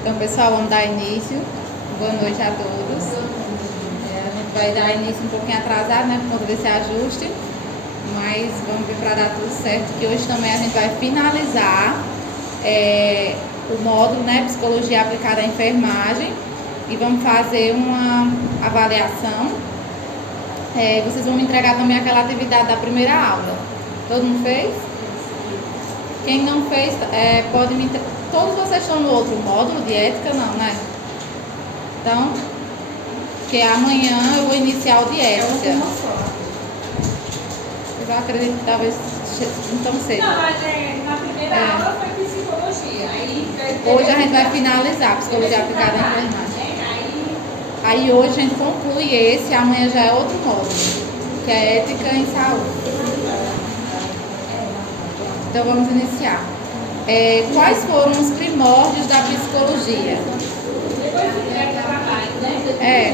Então, pessoal, vamos dar início. Boa noite a todos. A gente vai dar início um pouquinho atrasado, né, por conta desse ajuste, mas vamos ver para dar tudo certo, que hoje também a gente vai finalizar o módulo, né, Psicologia Aplicada à Enfermagem, e vamos fazer uma avaliação. Vocês vão me entregar também aquela atividade da primeira aula. Todo mundo fez? Quem não fez, pode me entregar. Todos vocês estão no outro módulo de ética, não, né? Então, porque amanhã eu vou iniciar o de ética. Eu acredito que talvez então seja. Não, mas na primeira aula foi psicologia. Hoje a gente vai finalizar a psicologia aplicada à enfermagem. Aí hoje a gente conclui esse, amanhã já é outro módulo, que é ética em saúde. Então vamos iniciar. Quais foram os primórdios da psicologia?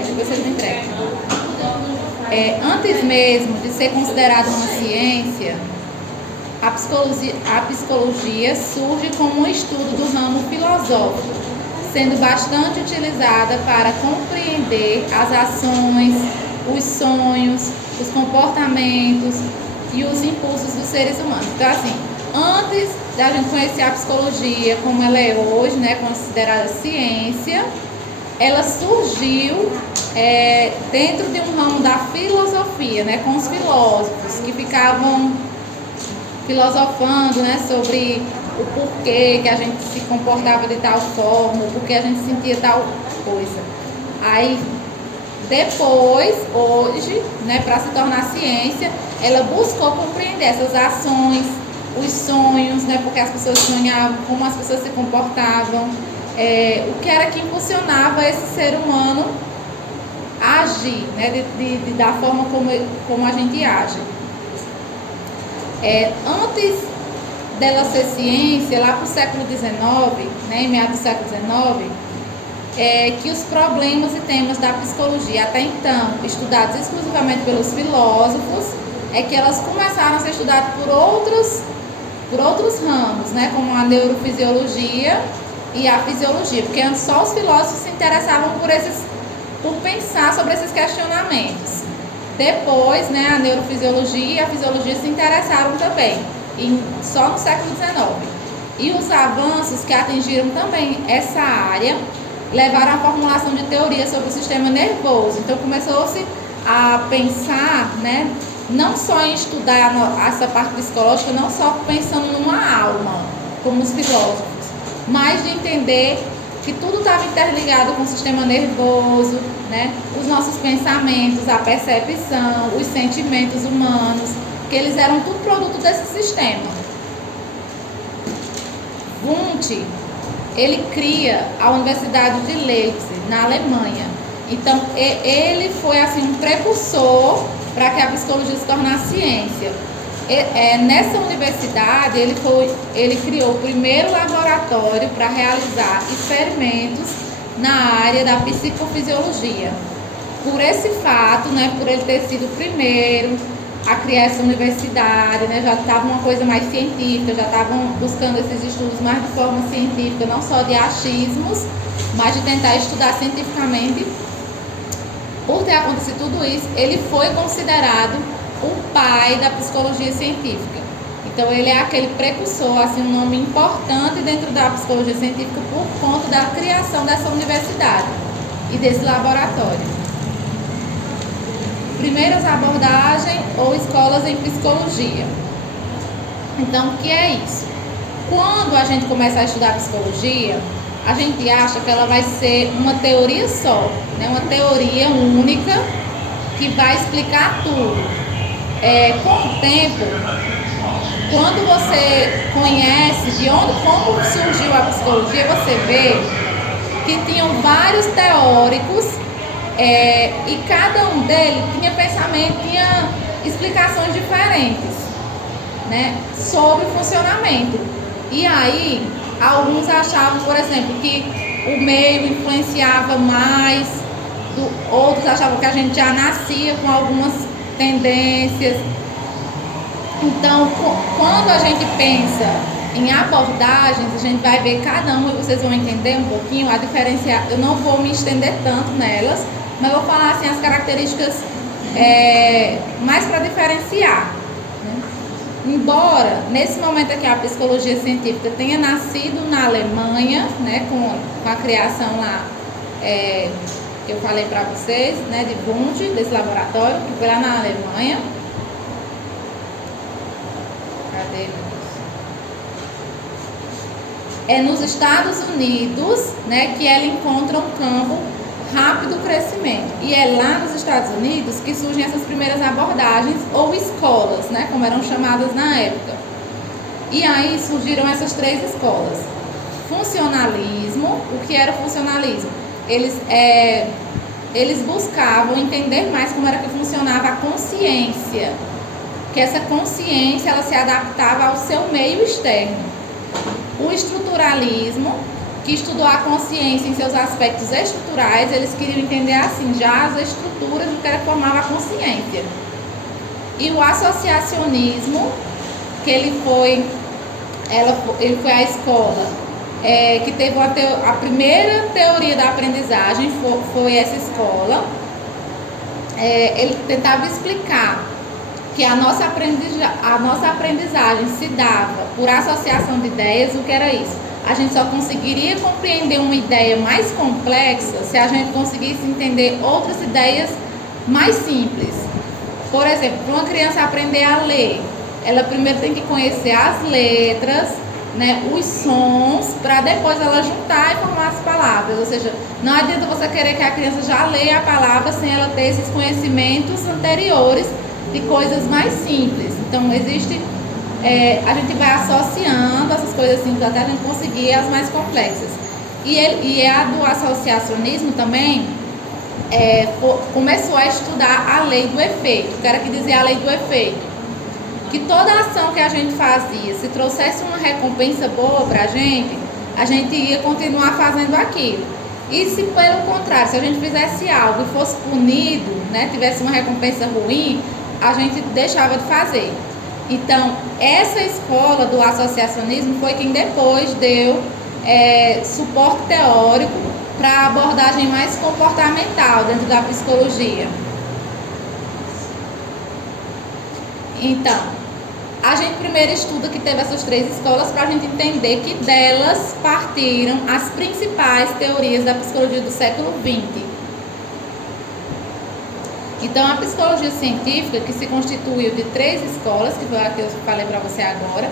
Depois vocês me entregam. Antes mesmo de ser considerada uma ciência, a psicologia surge como um estudo do ramo filosófico, sendo bastante utilizada para compreender as ações, os sonhos, os comportamentos e os impulsos dos seres humanos. Então, assim, antes da gente conhecer a psicologia como ela é hoje, né, considerada ciência, ela surgiu dentro de um ramo da filosofia, né, com os filósofos que ficavam filosofando, né, sobre o porquê que a gente se comportava de tal forma, o porquê a gente sentia tal coisa. Aí, depois, hoje, né, para se tornar ciência, ela buscou compreender essas ações, os sonhos, né, porque as pessoas sonhavam, como as pessoas se comportavam, o que era que impulsionava esse ser humano a agir, né, da forma como a gente age. Antes dela ser ciência, lá para o século XIX, né, em meados do século XIX, que os problemas e temas da psicologia, até então estudados exclusivamente pelos filósofos, que elas começaram a ser estudadas por outros ramos, né, como a neurofisiologia e a fisiologia, porque antes só os filósofos se interessavam por pensar sobre esses questionamentos. Depois, né, a neurofisiologia e a fisiologia se interessaram também, só no século XIX. E os avanços que atingiram também essa área levaram à formulação de teorias sobre o sistema nervoso. Então começou-se a pensar, né, não só em estudar essa parte psicológica, não só pensando numa alma, como os filósofos, mas de entender que tudo estava interligado com o sistema nervoso, né, os nossos pensamentos, a percepção, os sentimentos humanos, que eles eram tudo produto desse sistema. Wundt, ele cria a Universidade de Leipzig, na Alemanha. Então, ele foi assim um precursor para que a psicologia se tornasse ciência. Nessa universidade, ele criou o primeiro laboratório para realizar experimentos na área da psicofisiologia. Por esse fato, né, por ele ter sido o primeiro a criar essa universidade, né, já estava uma coisa mais científica, já estavam buscando esses estudos mais de forma científica, não só de achismos, mas de tentar estudar cientificamente. Por ter acontecido tudo isso, ele foi considerado o pai da psicologia científica. Então ele é aquele precursor, assim, um nome importante dentro da psicologia científica por conta da criação dessa universidade e desse laboratório. Primeiras abordagens ou escolas em psicologia. Então, o que é isso? Quando a gente começa a estudar psicologia, a gente acha que ela vai ser uma teoria só, né? Uma teoria única que vai explicar tudo. Com o tempo, quando você conhece como surgiu a psicologia, você vê que tinham vários teóricos e cada um deles tinha pensamento, tinha explicações diferentes, né, sobre o funcionamento. E aí, alguns achavam, por exemplo, que o meio influenciava mais, outros achavam que a gente já nascia com algumas tendências. Então, quando a gente pensa em abordagens, a gente vai ver cada uma e vocês vão entender um pouquinho a diferença. Eu não vou me estender tanto nelas, mas vou falar assim as características mais para diferenciar. Embora, nesse momento aqui, a psicologia científica tenha nascido na Alemanha, né, com a criação lá, que eu falei para vocês, né, de Wundt, desse laboratório, que foi lá na Alemanha. Cadê, meu Deus? É nos Estados Unidos, né, que ela encontra um campo rápido crescimento. E é lá nos Estados Unidos que surgem essas primeiras abordagens ou escolas, né, como eram chamadas na época. E aí surgiram essas 3 escolas. Funcionalismo. O que era o funcionalismo? Eles buscavam entender mais como era que funcionava a consciência, que essa consciência ela se adaptava ao seu meio externo. O estruturalismo, que estudou a consciência em seus aspectos estruturais, eles queriam entender assim, já as estruturas do que era que formava a consciência. E o associacionismo, que ele foi a escola que teve a primeira teoria da aprendizagem, foi essa escola. Ele tentava explicar que a nossa aprendizagem se dava por associação de ideias. O que era isso? A gente só conseguiria compreender uma ideia mais complexa se a gente conseguisse entender outras ideias mais simples. Por exemplo, para uma criança aprender a ler, ela primeiro tem que conhecer as letras, né, os sons, para depois ela juntar e formar as palavras. Ou seja, não adianta você querer que a criança já leia a palavra sem ela ter esses conhecimentos anteriores de coisas mais simples. Então, existe... a gente vai associando essas coisas simples até a gente conseguir as mais complexas. E a do associacionismo também começou a estudar a lei do efeito. O que era que dizia a lei do efeito? Que toda ação que a gente fazia, se trouxesse uma recompensa boa pra a gente ia continuar fazendo aquilo. E se pelo contrário, se a gente fizesse algo e fosse punido, né, tivesse uma recompensa ruim, a gente deixava de fazer. Então, essa escola do associacionismo foi quem depois deu suporte teórico para a abordagem mais comportamental dentro da psicologia. Então, a gente primeiro estuda que teve essas 3 escolas para a gente entender que delas partiram as principais teorias da psicologia do século XX. Então, a psicologia científica, que se constituiu de 3 escolas, que foi a que eu falei para você agora,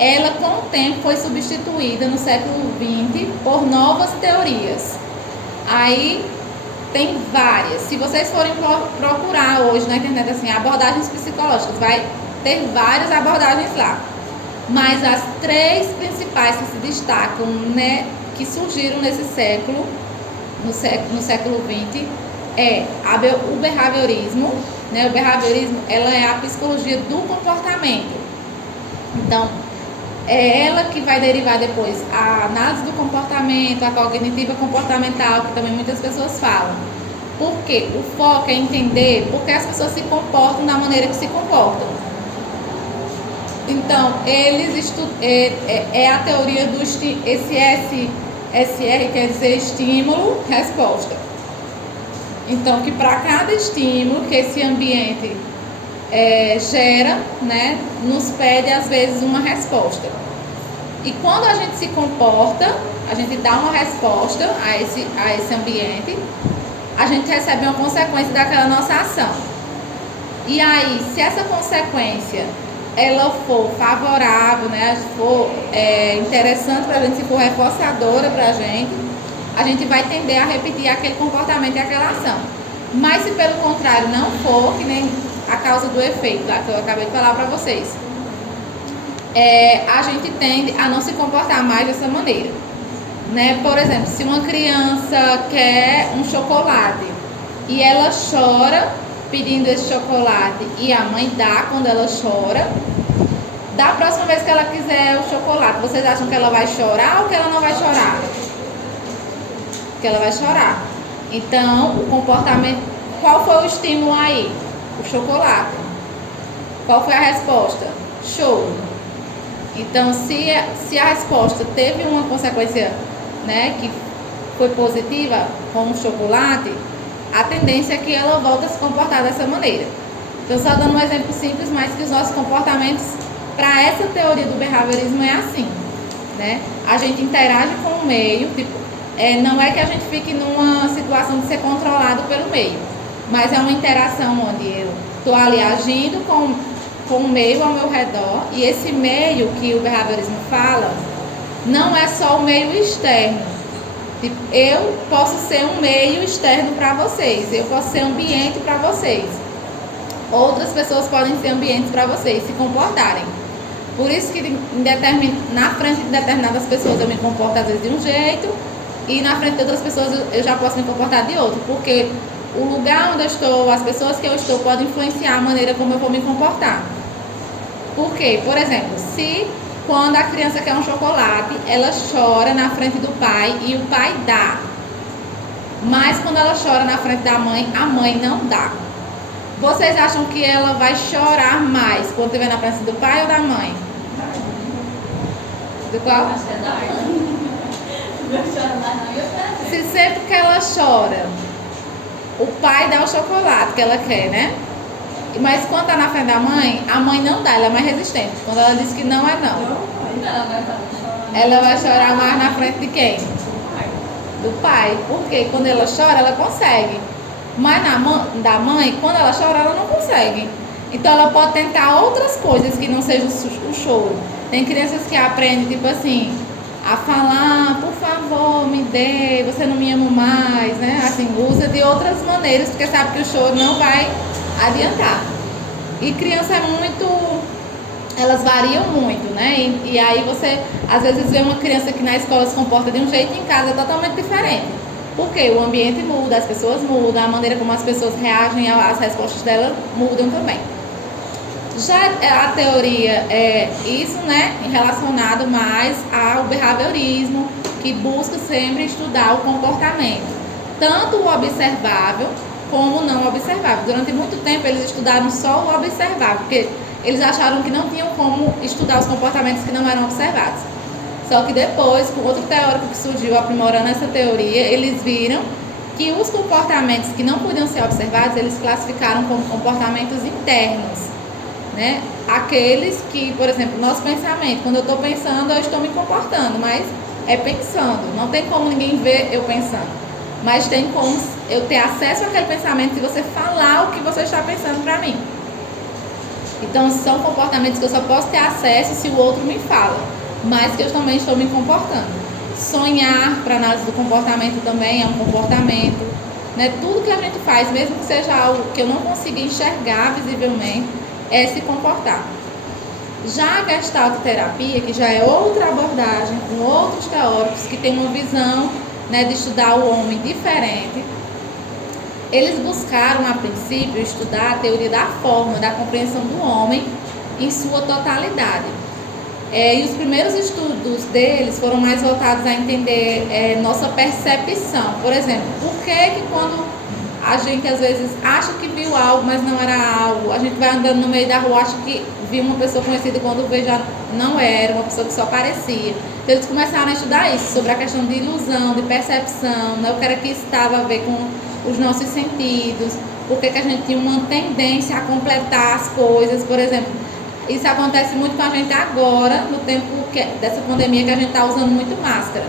ela com o tempo foi substituída no século XX por novas teorias. Aí tem várias. Se vocês forem procurar hoje na internet assim, abordagens psicológicas, vai ter várias abordagens lá. Mas as 3 principais que se destacam, né, que surgiram nesse século, no século XX, o behaviorismo, né? O behaviorismo, ela é a psicologia do comportamento. Então, é ela que vai derivar depois a análise do comportamento, a cognitiva comportamental, que também muitas pessoas falam. Por quê? O foco é entender por que as pessoas se comportam da maneira que se comportam. Então, eles a teoria do esse SR quer dizer estímulo, resposta. Então, que para cada estímulo que esse ambiente gera, né, nos pede às vezes uma resposta. E quando a gente se comporta, a gente dá uma resposta a esse ambiente, a gente recebe uma consequência daquela nossa ação. E aí, se essa consequência ela for favorável, né, for interessante para a gente, se for reforçadora para a gente vai tender a repetir aquele comportamento e aquela ação. Mas se pelo contrário não for, que nem a causa do efeito lá que eu acabei de falar para vocês, a gente tende a não se comportar mais dessa maneira, né? Por exemplo, se uma criança quer um chocolate e ela chora pedindo esse chocolate e a mãe dá quando ela chora, da próxima vez que ela quiser o chocolate, vocês acham que ela vai chorar ou que ela não vai chorar? Que ela vai chorar. Então, o comportamento, qual foi o estímulo aí? O chocolate. Qual foi a resposta? Choro. Então, se a resposta teve uma consequência, né, que foi positiva, como o chocolate, a tendência é que ela volte a se comportar dessa maneira. Então, só dando um exemplo simples, mas que os nossos comportamentos, para essa teoria do behaviorismo, é assim, né? A gente interage com o meio, tipo, não é que a gente fique numa situação de ser controlado pelo meio, mas é uma interação onde eu estou ali agindo com o meio ao meu redor, e esse meio que o behaviorismo fala não é só o meio externo. Tipo, eu posso ser um meio externo para vocês, eu posso ser ambiente para vocês, outras pessoas podem ser ambientes para vocês se comportarem. Por isso que na frente de determinadas pessoas eu me comporto às vezes de um jeito, e na frente de outras pessoas eu já posso me comportar de outro, porque o lugar onde eu estou, as pessoas que eu estou podem influenciar a maneira como eu vou me comportar. Por quê? Por exemplo, se quando a criança quer um chocolate, ela chora na frente do pai e o pai dá. Mas quando ela chora na frente da mãe, a mãe não dá. Vocês acham que ela vai chorar mais quando estiver na frente do pai ou da mãe? Do qual? Se sempre que ela chora, o pai dá o chocolate que ela quer, né? Mas quando tá na frente da mãe, a mãe não dá, ela é mais resistente. Quando ela diz que não é não. Ela vai chorar mais na frente de quem? Do pai. Porque quando ela chora, ela consegue. Mas da mãe, quando ela chora, ela não consegue. Então ela pode tentar outras coisas que não sejam o choro. Tem crianças que aprendem, tipo assim, a falar, por favor, me dê, você não me ama mais, né? Assim, usa de outras maneiras, porque sabe que o choro não vai adiantar. E criança é muito, elas variam muito, né? E aí você às vezes vê uma criança que na escola se comporta de um jeito e em casa é totalmente diferente. Porque o ambiente muda, as pessoas mudam, a maneira como as pessoas reagem às respostas delas mudam também. Já a teoria é isso, né, relacionado mais ao behaviorismo, que busca sempre estudar o comportamento, tanto o observável como o não observável. Durante muito tempo eles estudaram só o observável, porque eles acharam que não tinham como estudar os comportamentos que não eram observados. Só que depois, com outro teórico que surgiu aprimorando essa teoria, eles viram que os comportamentos que não podiam ser observados, eles classificaram como comportamentos internos, né? Aqueles que, por exemplo, nosso pensamento, quando eu estou pensando, eu estou me comportando, mas é pensando, não tem como ninguém ver eu pensando, mas tem como eu ter acesso àquele pensamento se você falar o que você está pensando para mim. Então são comportamentos que eu só posso ter acesso se o outro me fala, mas que eu também estou me comportando. Sonhar, para análise do comportamento, também é um comportamento, né? Tudo que a gente faz, mesmo que seja algo que eu não consiga enxergar visivelmente, é se comportar. Já a Gestalt terapia, que já é outra abordagem, com outros teóricos que tem uma visão, né, de estudar o homem diferente, eles buscaram a princípio estudar a teoria da forma, da compreensão do homem em sua totalidade. E os primeiros estudos deles foram mais voltados a entender nossa percepção. Por exemplo, por que quando a gente às vezes acha que viu algo, mas não era algo, a gente vai andando no meio da rua, acha que viu uma pessoa conhecida, quando vê já não era, uma pessoa que só parecia. Então eles começaram a estudar isso, sobre a questão de ilusão, de percepção, né? O que era que estava a ver com os nossos sentidos, por que a gente tinha uma tendência a completar as coisas. Por exemplo, isso acontece muito com a gente agora, no tempo dessa pandemia, que a gente está usando muito máscara.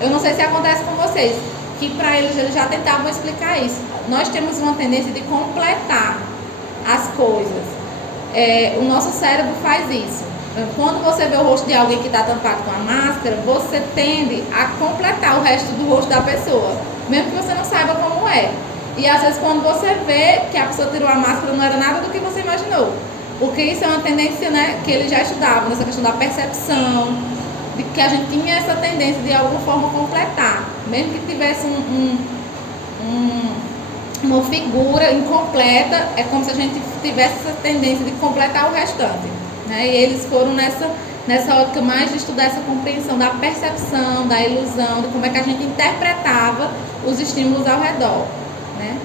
Eu não sei se acontece com vocês, que para eles já tentavam explicar isso. Nós temos uma tendência de completar as coisas. O nosso cérebro faz isso. Quando você vê o rosto de alguém que está tampado com a máscara, você tende a completar o resto do rosto da pessoa, mesmo que você não saiba como é. E às vezes quando você vê que a pessoa tirou a máscara, não era nada do que você imaginou. Porque isso é uma tendência, né, que eles já estudavam, nessa questão da percepção, de que a gente tinha essa tendência de alguma forma completar, mesmo que tivesse uma figura incompleta, é como se a gente tivesse essa tendência de completar o restante, né? E eles foram nessa ótica mais de estudar essa compreensão da percepção, da ilusão, de como é que a gente interpretava os estímulos ao redor, né?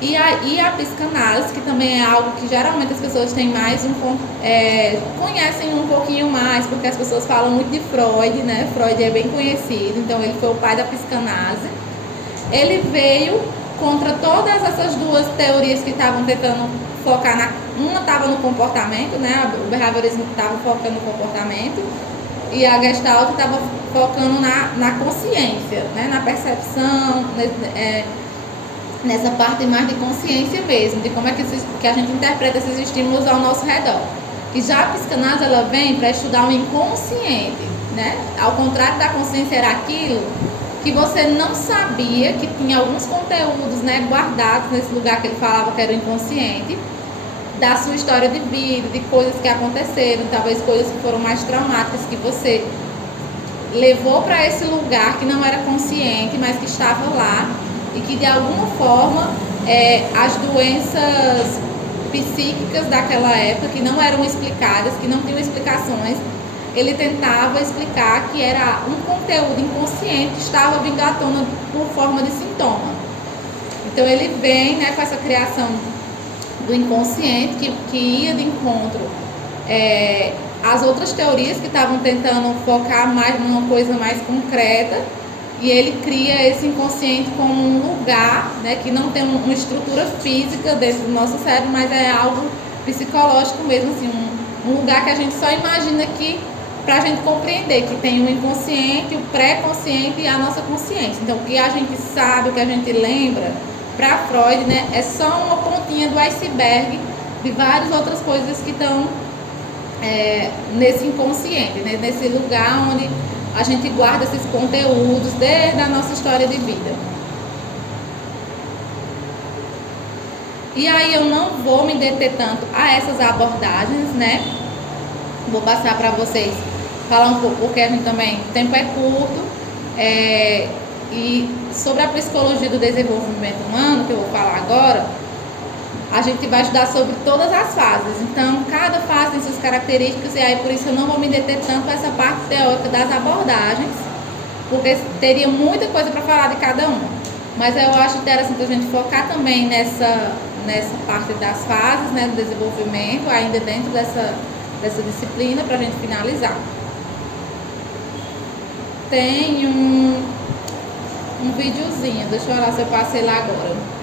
E a psicanálise, que também é algo que geralmente as pessoas têm mais conhecem um pouquinho mais, porque as pessoas falam muito de Freud, né? Freud é bem conhecido, então ele foi o pai da psicanálise. Ele veio contra todas essas duas teorias que estavam tentando focar uma estava no comportamento, né? O behaviorismo estava focando no comportamento e a Gestalt estava focando na consciência, né? Na percepção, nessa parte mais de consciência mesmo, de como é que a gente interpreta esses estímulos ao nosso redor. E já a psicanálise, ela vem para estudar o inconsciente, né? Ao contrário da consciência, era aquilo que você não sabia, que tinha alguns conteúdos, né, guardados nesse lugar que ele falava que era o inconsciente, da sua história de vida, de coisas que aconteceram, talvez coisas que foram mais traumáticas, que você levou para esse lugar que não era consciente, mas que estava lá, e que de alguma forma as doenças psíquicas daquela época, que não eram explicadas, que não tinham explicações, ele tentava explicar que era um conteúdo inconsciente que estava vindo à tona por forma de sintoma. Então ele vem, né, com essa criação do inconsciente que ia de encontro às outras teorias que estavam tentando focar mais numa coisa mais concreta, e ele cria esse inconsciente como um lugar, né, que não tem uma estrutura física dentro do nosso cérebro, mas é algo psicológico mesmo, assim, um lugar que a gente só imagina que, para a gente compreender que tem o inconsciente, o pré-consciente e a nossa consciência. Então, o que a gente sabe, o que a gente lembra, para Freud, né, é só uma pontinha do iceberg de várias outras coisas que estão nesse inconsciente, né, nesse lugar onde a gente guarda esses conteúdos desde a nossa história de vida. E aí eu não vou me deter tanto a essas abordagens, né? Vou passar para vocês falar um pouco, porque a gente também, o tempo é curto, e sobre a psicologia do desenvolvimento humano, que eu vou falar agora, a gente vai estudar sobre todas as fases. Então, cada fase tem suas características, e aí por isso eu não vou me deter tanto a essa parte teórica das abordagens, porque teria muita coisa para falar de cada uma. Mas eu acho interessante a gente focar também nessa parte das fases, né, do desenvolvimento, ainda dentro dessa disciplina, para a gente finalizar. Tem um videozinho, deixa eu olhar se eu passei lá agora.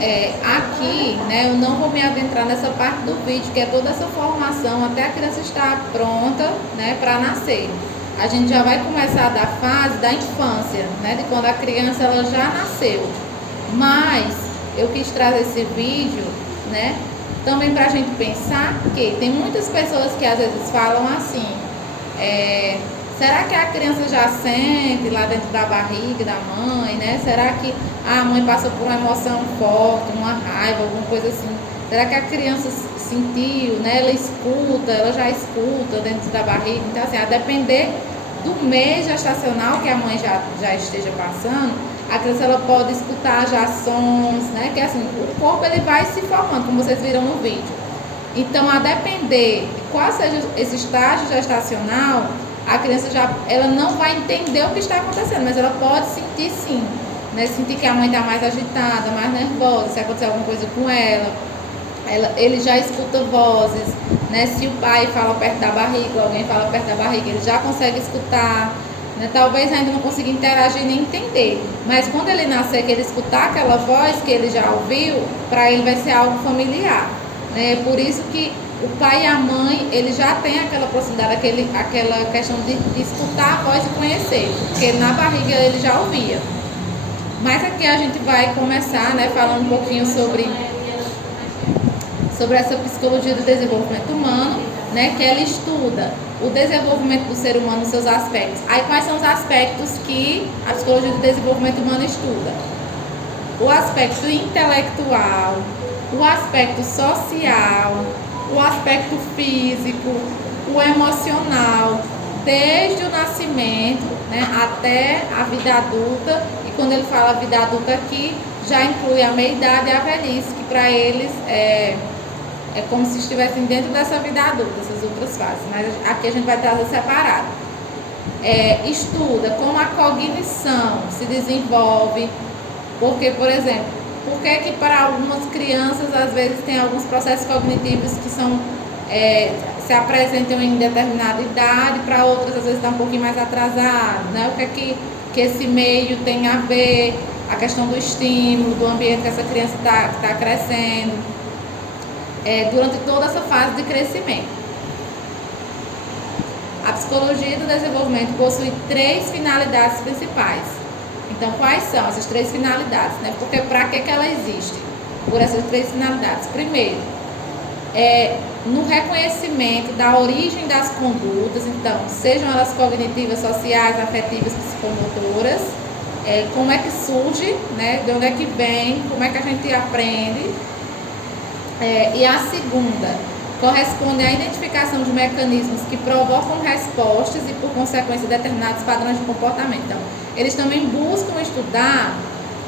Aqui, né, eu não vou me adentrar nessa parte do vídeo, que é toda essa formação até a criança estar pronta, né, para nascer. A gente já vai começar da fase da infância, né, de quando a criança ela já nasceu. Mas eu quis trazer esse vídeo, né, também para a gente pensar que tem muitas pessoas que às vezes falam assim, será que a criança já sente lá dentro da barriga da mãe, né? Será que a mãe passou por uma emoção forte, uma raiva, alguma coisa assim? Será que a criança sentiu, né? Ela já escuta dentro da barriga. Então, assim, a depender do mês gestacional que a mãe já esteja passando, a criança ela pode escutar já sons, né? Que assim, o corpo ele vai se formando, como vocês viram no vídeo. Então, a depender de qual seja esse estágio gestacional, a criança ela não vai entender o que está acontecendo, mas ela pode sentir sim, né? Sentir que a mãe está mais agitada, mais nervosa, se acontecer alguma coisa com ele já escuta vozes, né? Se o pai fala perto da barriga, ou alguém fala perto da barriga, ele já consegue escutar, né? Talvez ainda não consiga interagir nem entender, mas quando ele nascer, que ele escutar aquela voz que ele já ouviu, para ele vai ser algo familiar, né? Por isso que o pai e a mãe, ele já tem aquela proximidade, aquela questão de escutar a voz e conhecer, porque na barriga ele já ouvia. Mas aqui a gente vai começar, né, falando um pouquinho sobre essa psicologia do desenvolvimento humano, né, que ela estuda o desenvolvimento do ser humano nos seus aspectos. Aí quais são os aspectos que a psicologia do desenvolvimento humano estuda? O aspecto intelectual, o aspecto social, o aspecto físico, o emocional, desde o nascimento, né, até a vida adulta. E quando ele fala vida adulta aqui, já inclui a meia-idade e a velhice, que para eles é como se estivessem dentro dessa vida adulta, essas outras fases. Mas aqui a gente vai trazer separado. Estuda como a cognição se desenvolve, porque, por exemplo, por que para algumas crianças, às vezes, tem alguns processos cognitivos que se apresentam em determinada idade, para outras, às vezes, está um pouquinho mais atrasado, né? O que é que esse meio tem a ver, a questão do estímulo, do ambiente que essa criança está crescendo, durante toda essa fase de crescimento. A psicologia do desenvolvimento possui 3 finalidades principais. Então, quais são essas 3 finalidades, né? Porque para que ela existe? Por essas 3 finalidades. Primeiro, no reconhecimento da origem das condutas, então, sejam elas cognitivas, sociais, afetivas, psicomotoras, como é que surge, né? De onde é que vem, como é que a gente aprende. E a segunda, corresponde à identificação de mecanismos que provocam respostas e, por consequência, determinados padrões de comportamento. Então, eles também buscam estudar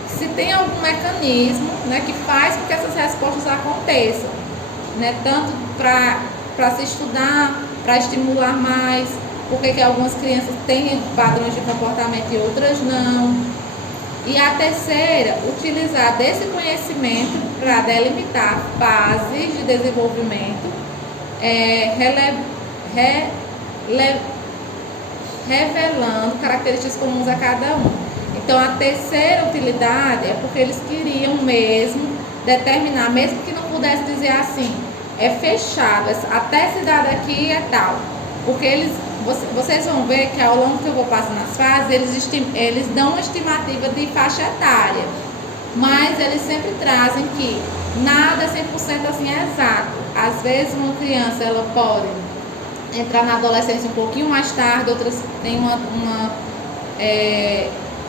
se tem algum mecanismo, né, que faz com que essas respostas aconteçam, né, tanto para se estudar, para estimular mais, porque que algumas crianças têm padrões de comportamento e outras não. E a terceira, utilizar desse conhecimento para delimitar fases de desenvolvimento, revelando características comuns a cada um. Então, a terceira utilidade é porque eles queriam mesmo determinar, mesmo que não pudesse dizer assim, é fechado, até essa idade aqui é tal. Porque vocês vão ver que ao longo que eu vou passando as fases, eles dão uma estimativa de faixa etária, mas eles sempre trazem que nada 100% assim é exato. Às vezes uma criança ela pode entrar na adolescência um pouquinho mais tarde, outras têm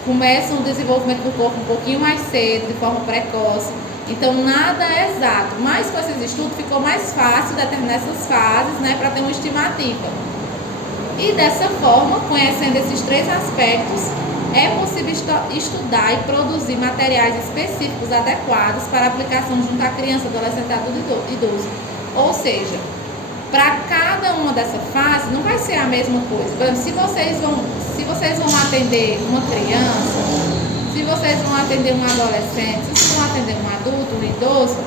começam o desenvolvimento do corpo um pouquinho mais cedo, de forma precoce. Então nada é exato, mas com esses estudos ficou mais fácil determinar essas fases, né, para ter uma estimativa. E dessa forma, conhecendo esses 3 aspectos, é possível estudar e produzir materiais específicos adequados para aplicação junto à criança, adolescente, adulto e idoso. Ou seja, para cada uma dessa fase não vai ser a mesma coisa. Por exemplo, se vocês vão atender uma criança, se vocês vão atender um adolescente, se vocês vão atender um adulto, um idoso,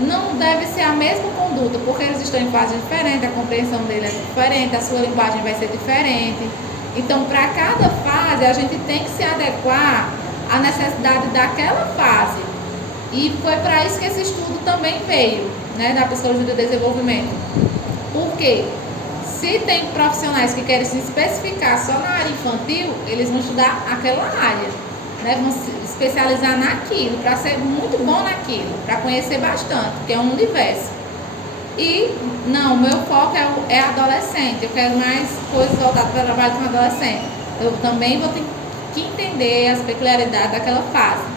não deve ser a mesma conduta, porque eles estão em fase diferente, a compreensão dele é diferente, a sua linguagem vai ser diferente. Então, para cada fase, a gente tem que se adequar à necessidade daquela fase. E foi para isso que esse estudo também veio, né, da psicologia do desenvolvimento. Por quê? Se tem profissionais que querem se especificar só na área infantil, eles vão estudar aquela área, né? Vão se especializar naquilo, para ser muito bom naquilo, para conhecer bastante, porque é um universo. E não, meu foco é adolescente, eu quero mais coisas voltadas para trabalho com adolescente. Eu também vou ter que entender as peculiaridades daquela fase.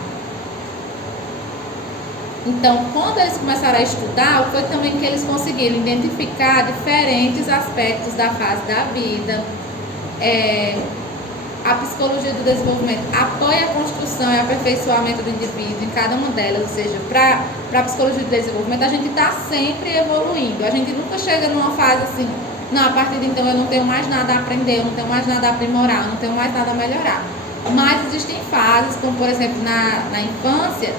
Então, quando eles começaram a estudar, foi também que eles conseguiram identificar diferentes aspectos da fase da vida. A psicologia do desenvolvimento apoia a construção e aperfeiçoamento do indivíduo em cada uma delas, ou seja, para a psicologia do desenvolvimento a gente está sempre evoluindo, a gente nunca chega numa fase assim, não, a partir de então eu não tenho mais nada a aprender, eu não tenho mais nada a aprimorar, eu não tenho mais nada a melhorar. Mas existem fases, como por exemplo na infância,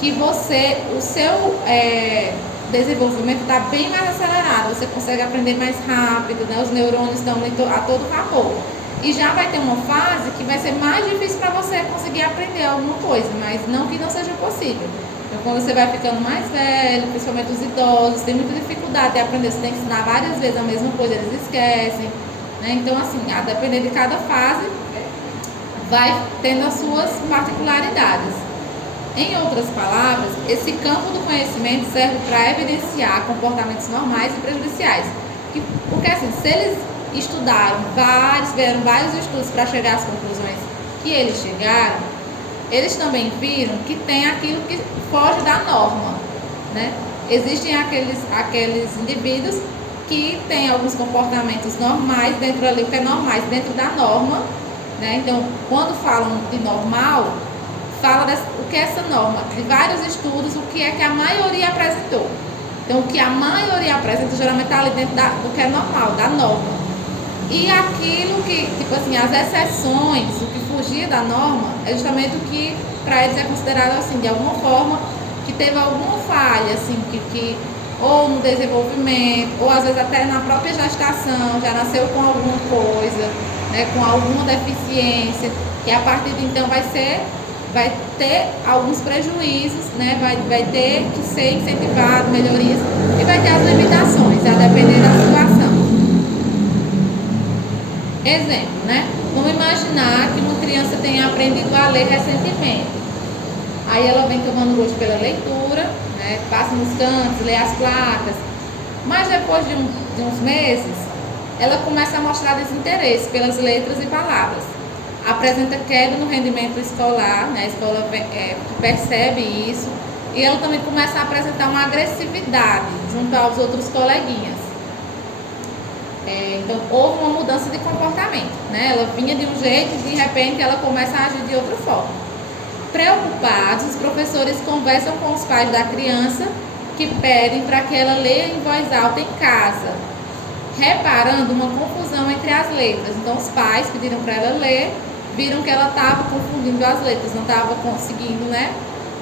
que o seu desenvolvimento está bem mais acelerado, você consegue aprender mais rápido, né? Os neurônios estão a todo vapor. E já vai ter uma fase que vai ser mais difícil para você conseguir aprender alguma coisa, mas não que não seja possível. Então, quando você vai ficando mais velho, principalmente os idosos, tem muita dificuldade de aprender, você tem que ensinar várias vezes a mesma coisa, eles esquecem, né? Então, assim, a depender de cada fase, vai tendo as suas particularidades. Em outras palavras, esse campo do conhecimento serve para evidenciar comportamentos normais e prejudiciais. Porque, assim, se eles fizeram vários estudos para chegar às conclusões que eles chegaram, eles também viram que tem aquilo que foge da norma, né? Existem aqueles indivíduos que têm alguns comportamentos normais dentro ali, que é normais dentro da norma, né? Então, quando falam de normal, fala o que é essa norma, de vários estudos, o que é que a maioria apresentou. Então, o que a maioria apresenta geralmente está ali dentro do que é normal, da norma. E aquilo que, tipo assim, as exceções, o que fugia da norma, é justamente o que para eles é considerado assim, de alguma forma, que teve alguma falha, assim, que ou no desenvolvimento, ou às vezes até na própria gestação, já nasceu com alguma coisa, né, com alguma deficiência, que a partir de então vai ter alguns prejuízos, né, vai ter que ser incentivado, melhorias, e vai ter as limitações, a depender da situação. Exemplo, né? Vamos imaginar que uma criança tenha aprendido a ler recentemente. Aí ela vem tomando gosto pela leitura, né? Passa nos cantos, lê as placas. Mas depois de uns meses, ela começa a mostrar desinteresse pelas letras e palavras. Apresenta queda no rendimento escolar, né? A escola percebe isso. E ela também começa a apresentar uma agressividade junto aos outros coleguinhas. Então, houve uma mudança de comportamento, né? Ela vinha de um jeito e de repente ela começa a agir de outra forma. Preocupados, os professores conversam com os pais da criança que pedem para que ela leia em voz alta em casa, reparando uma confusão entre as letras. Então, os pais pediram para ela ler, viram que ela estava confundindo as letras, não estava conseguindo, né,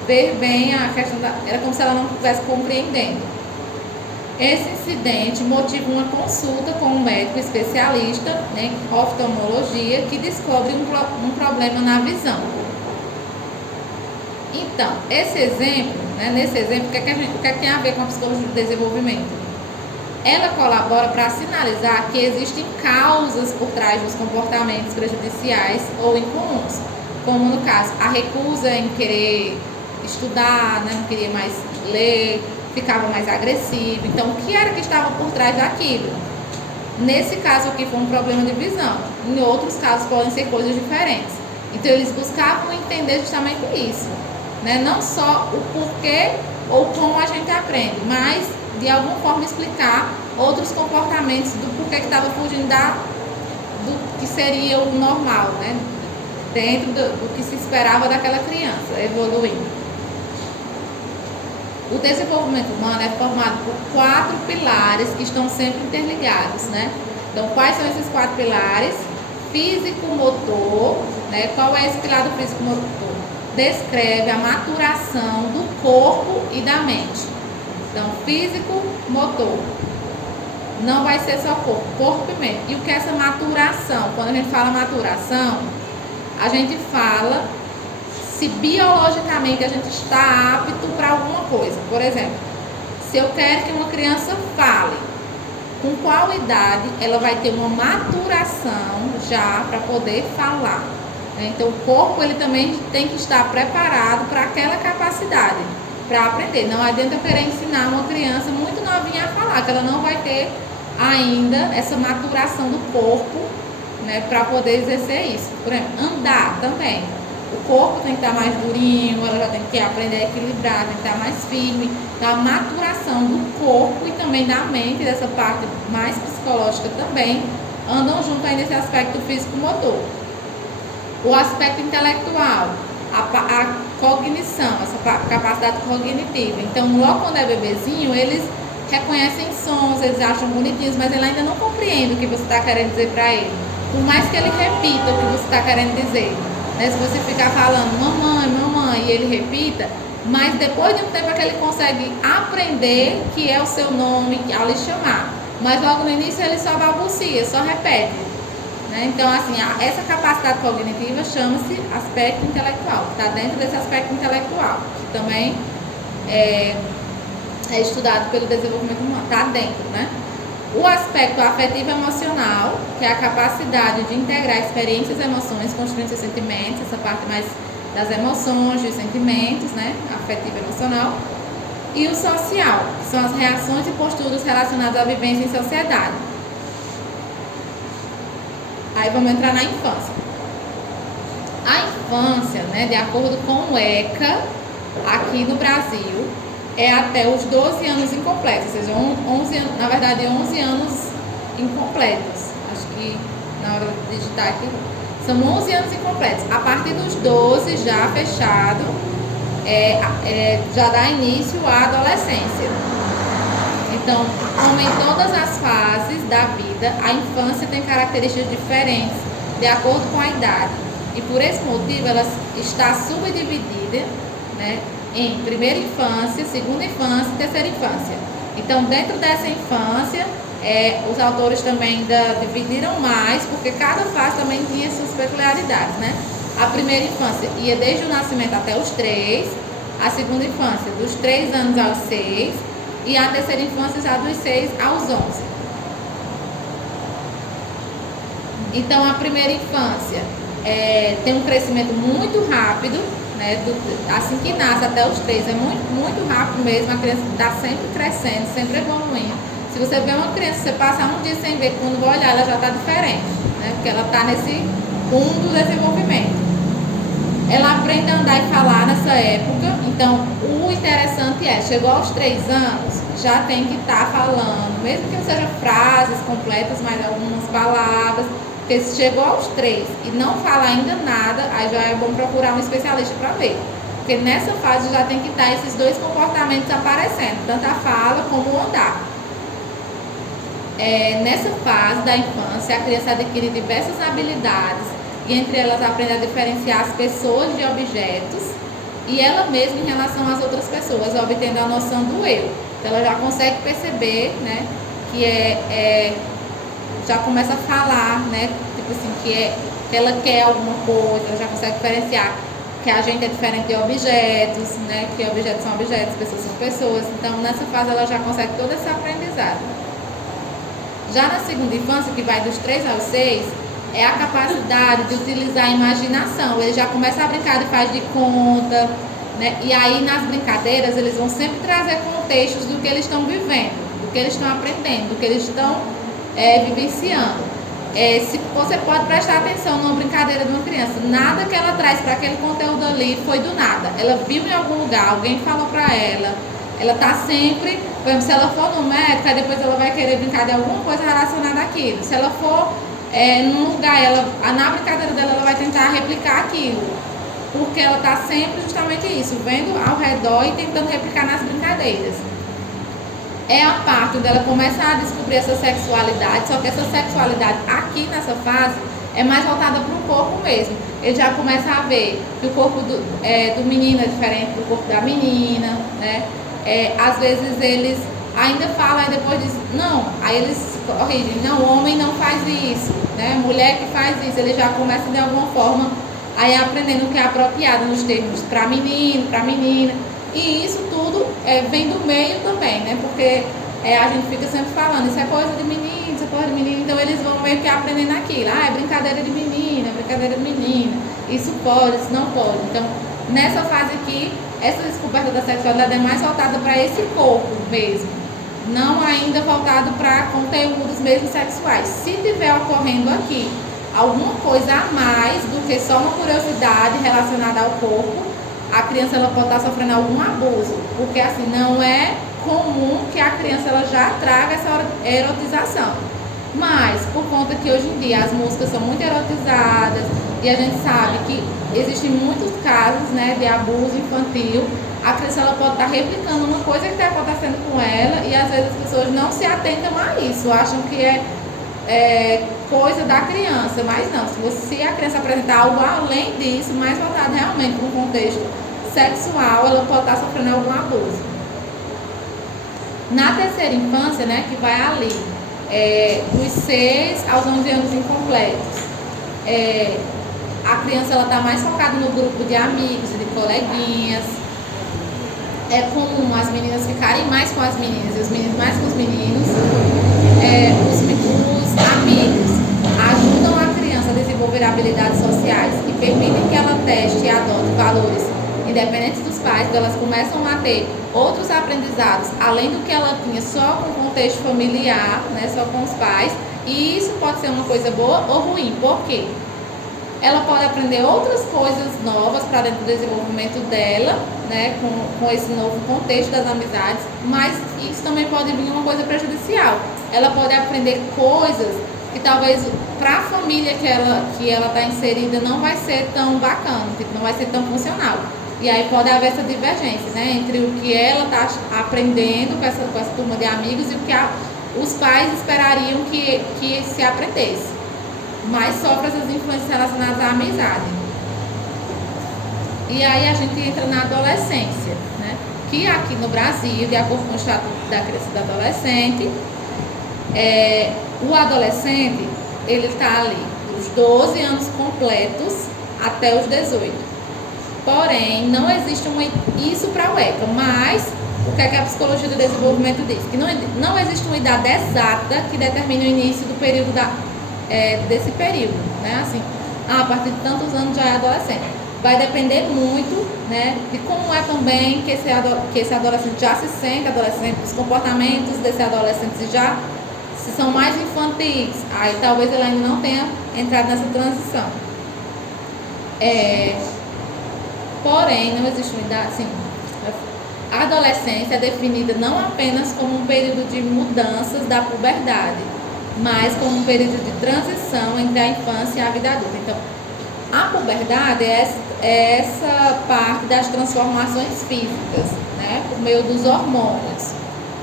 ver bem a questão era como se ela não estivesse compreendendo. Esse incidente motiva uma consulta com um médico especialista, né, em oftalmologia, que descobre um problema na visão. Então, esse exemplo, né, nesse exemplo, o que é que tem a ver com a psicologia do desenvolvimento? Ela colabora para sinalizar que existem causas por trás dos comportamentos prejudiciais ou incomuns, como no caso, a recusa em querer estudar, né, não queria mais ler, ficava mais agressivo. Então, o que era que estava por trás daquilo? Nesse caso aqui foi um problema de visão. Em outros casos podem ser coisas diferentes. Então, eles buscavam entender justamente isso, né? Não só o porquê ou como a gente aprende, mas de alguma forma explicar outros comportamentos do porquê que estava fugindo do que seria o normal, né? Dentro do que se esperava daquela criança, evoluindo. O desenvolvimento humano é formado por 4 pilares que estão sempre interligados, né? Então, quais são esses 4 pilares? Físico-motor, né? Qual é esse pilar do físico-motor? Descreve a maturação do corpo e da mente. Então, físico-motor. Não vai ser só corpo e mente. E o que é essa maturação? Quando a gente fala maturação, a gente fala se se biologicamente a gente está apto para alguma coisa. Por exemplo, se eu quero que uma criança fale, com qual idade ela vai ter uma maturação já para poder falar, né? Então o corpo ele também tem que estar preparado para aquela capacidade, para aprender. Não adianta eu querer ensinar uma criança muito novinha a falar, que ela não vai ter ainda essa maturação do corpo, né, para poder exercer isso. Por exemplo, andar também. O corpo tem que estar mais durinho, ela já tem que aprender a equilibrar, tem que estar mais firme. Então, a maturação do corpo e também da mente, dessa parte mais psicológica também, andam junto aí nesse aspecto físico-motor. O aspecto intelectual, a cognição, essa capacidade cognitiva. Então, logo quando é bebezinho, eles reconhecem sons, eles acham bonitinhos, mas ele ainda não compreende o que você está querendo dizer para ele. Por mais que ele repita o que você está querendo dizer. Né? Se você ficar falando mamãe, mamãe, e ele repita, mas depois de um tempo é que ele consegue aprender que é o seu nome ao lhe chamar. Mas logo no início ele só balbucia, só repete. Né? Então, assim, essa capacidade cognitiva chama-se aspecto intelectual, está dentro desse aspecto intelectual, que também é estudado pelo desenvolvimento humano, está dentro, né? O aspecto afetivo emocional, que é a capacidade de integrar experiências e emoções, construindo seus sentimentos, essa parte mais das emoções, dos sentimentos, né? Afetivo emocional. E o social, que são as reações e posturas relacionadas à vivência em sociedade. Aí vamos entrar na infância. A infância, né, de acordo com o ECA, aqui no Brasil, é até os 12 anos incompletos, ou seja, 11 anos incompletos. Acho que na hora de digitar aqui, são 11 anos incompletos. A partir dos 12, já fechado, já dá início à adolescência. Então, como em todas as fases da vida, a infância tem características diferentes de acordo com a idade. E por esse motivo, ela está subdividida, né, em primeira infância, segunda infância e terceira infância. Então, dentro dessa infância, os autores também dividiram mais, porque cada fase também tinha suas peculiaridades, né? A primeira infância ia desde o nascimento até os 3, a segunda infância dos 3 anos aos 6 e a terceira infância já dos 6 aos 11. Então, a primeira infância tem um crescimento muito rápido, né, assim que nasce até os 3, é muito rápido mesmo, a criança está sempre crescendo, sempre evoluindo. Se você vê uma criança, você passa um dia sem ver, quando vai olhar ela já está diferente, né, porque ela está nesse boom do desenvolvimento. Ela aprende a andar e falar nessa época, então o interessante chegou aos 3 anos, já tem que estar falando, mesmo que não sejam frases completas, mas algumas palavras. Porque se chegou aos 3 e não fala ainda nada, aí já é bom procurar um especialista para ver. Porque nessa fase já tem que estar esses dois comportamentos aparecendo, tanto a fala como o andar. Nessa fase da infância, a criança adquire diversas habilidades, e entre elas aprende a diferenciar as pessoas de objetos e ela mesma em relação às outras pessoas, obtendo a noção do eu. Então ela já consegue perceber, né, que já começa a falar, né, tipo assim, que ela quer alguma coisa, ela já consegue diferenciar que a gente é diferente de objetos, né, que objetos são objetos, pessoas são pessoas. Então nessa fase ela já consegue todo esse aprendizado. Já na segunda infância, que vai dos 3 aos 6, é a capacidade de utilizar a imaginação. Ele já começa a brincar de faz de conta, né, e aí nas brincadeiras eles vão sempre trazer contextos do que eles estão vivendo, do que eles estão aprendendo, do que eles estão vivenciando. Se você pode prestar atenção numa brincadeira de uma criança, nada que ela traz para aquele conteúdo ali foi do nada. Ela viu em algum lugar, alguém falou para ela está sempre, por exemplo, se ela for no médico, aí depois ela vai querer brincar de alguma coisa relacionada àquilo. Se ela for num lugar, na brincadeira dela ela vai tentar replicar aquilo, porque ela está sempre justamente isso, vendo ao redor e tentando replicar nas brincadeiras. É a parte onde ela começa a descobrir essa sexualidade, só que essa sexualidade aqui nessa fase é mais voltada para o corpo mesmo. Ele já começa a ver que o corpo do menino é diferente do corpo da menina, né? Às vezes eles ainda falam e depois dizem, não, aí eles corrigem, não, o homem não faz isso, né? Mulher que faz isso, ele já começa de alguma forma aí aprendendo o que é apropriado nos termos para menino, para menina. E isso tudo vem do meio também, né? Porque a gente fica sempre falando, isso é coisa de menino, isso é coisa de menino, então eles vão meio que aprendendo aquilo. Ah, é brincadeira de menina, é brincadeira de menina, isso pode, isso não pode. Então, nessa fase aqui, essa descoberta da sexualidade é mais voltada para esse corpo mesmo, não ainda voltado para conteúdos mesmo sexuais. Se tiver ocorrendo aqui alguma coisa a mais do que só uma curiosidade relacionada ao corpo, a criança ela pode estar sofrendo algum abuso, porque assim, não é comum que a criança ela já traga essa erotização. Mas, por conta que hoje em dia as músicas são muito erotizadas e a gente sabe que existem muitos casos, né, de abuso infantil, a criança ela pode estar replicando uma coisa que está acontecendo com ela e às vezes as pessoas não se atentam a isso, acham que é coisa da criança, mas não, se a criança apresentar algo além disso, mais voltado realmente para um contexto sexual, ela pode estar sofrendo algum abuso. Na terceira infância, né, que vai ali, dos 6 aos 11 anos incompletos, a criança está mais focada no grupo de amigos, de coleguinhas. É comum as meninas ficarem mais com as meninas e os meninos mais com os meninos. Os amigos ajudam a criança a desenvolver habilidades sociais que permitem que ela teste e adote valores independentes dos pais, então elas começam a ter outros aprendizados, além do que ela tinha só com o contexto familiar, né, só com os pais, e isso pode ser uma coisa boa ou ruim, por quê? Ela pode aprender outras coisas novas para dentro do desenvolvimento dela, né, com esse novo contexto das amizades, mas isso também pode vir uma coisa prejudicial. Ela pode aprender coisas que talvez para a família que ela está inserida não vai ser tão bacana, não vai ser tão funcional. E aí pode haver essa divergência, né, entre o que ela está aprendendo com essa turma de amigos e o que os pais esperariam que se aprendesse. Mas sofre essas influências relacionadas à amizade. E aí a gente entra na adolescência, né? Que aqui no Brasil, de acordo com o Estatuto da Criança e do Adolescente, o adolescente, ele está ali dos 12 anos completos até os 18. Porém, não existe isso para o ECA, mas o que é que a psicologia do desenvolvimento diz? Que não existe uma idade exata que determine o início do período desse período, né? Assim, a partir de tantos anos já é adolescente. Vai depender muito, né, de como é também que esse adolescente já se sente adolescente, os comportamentos desse adolescente se são mais infantis, aí talvez ele ainda não tenha entrado nessa transição. Porém, não existe uma idade, assim, a adolescência é definida não apenas como um período de mudanças da puberdade, mas como um período de transição entre a infância e a vida adulta. Então, a puberdade é essa parte das transformações físicas, né, por meio dos hormônios.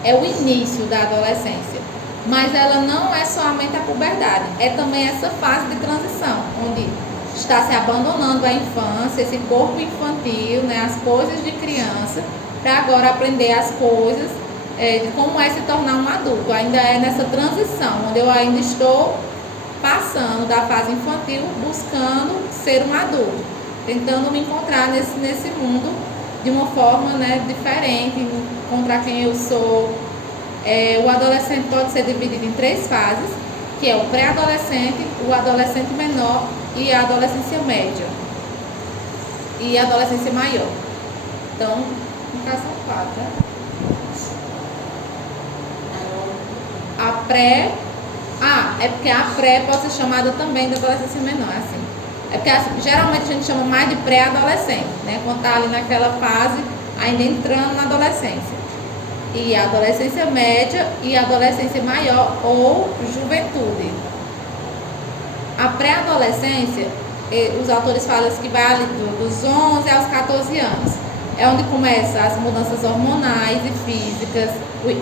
É o início da adolescência. Mas ela não é somente a puberdade, é também essa fase de transição, onde está se abandonando a infância, esse corpo infantil, né, as coisas de criança, para agora aprender as coisas de como é se tornar um adulto. Ainda é nessa transição, onde eu ainda estou passando da fase infantil, buscando ser um adulto, tentando me encontrar nesse mundo de uma forma, né, diferente, encontrar quem eu sou. O adolescente pode ser dividido em 3 fases, que é o pré-adolescente, o adolescente menor e a adolescência média e a adolescência maior. Então, no caso são 4, né? A pré... é porque a pré pode ser chamada também de adolescência menor, assim. É porque assim, geralmente a gente chama mais de pré-adolescente, né? Quando está ali naquela fase, ainda entrando na adolescência. E a adolescência média e a adolescência maior ou juventude. A pré-adolescência, os autores falam que vai ali dos 11 aos 14 anos. É onde começam as mudanças hormonais e físicas.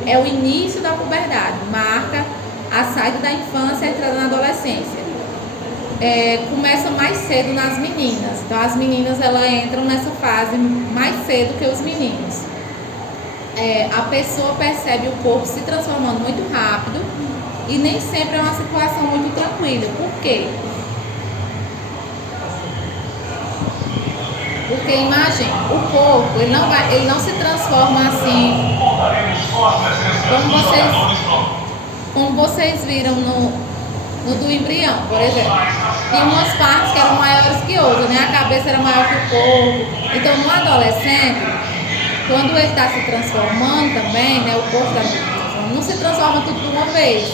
É o início da puberdade, marca a saída da infância e a entrada na adolescência. Começa mais cedo nas meninas. Então as meninas elas entram nessa fase mais cedo que os meninos. A pessoa percebe o corpo se transformando muito rápido e nem sempre é uma situação muito tranquila. Por quê? Porque imagine, o corpo, ele não se transforma assim, como vocês viram no do embrião, por exemplo. Tem umas partes que eram maiores que outras, né? A cabeça era maior que o corpo. Então, no adolescente, quando ele está se transformando também, né? O corpo está se transformando, não se transforma tudo de uma vez.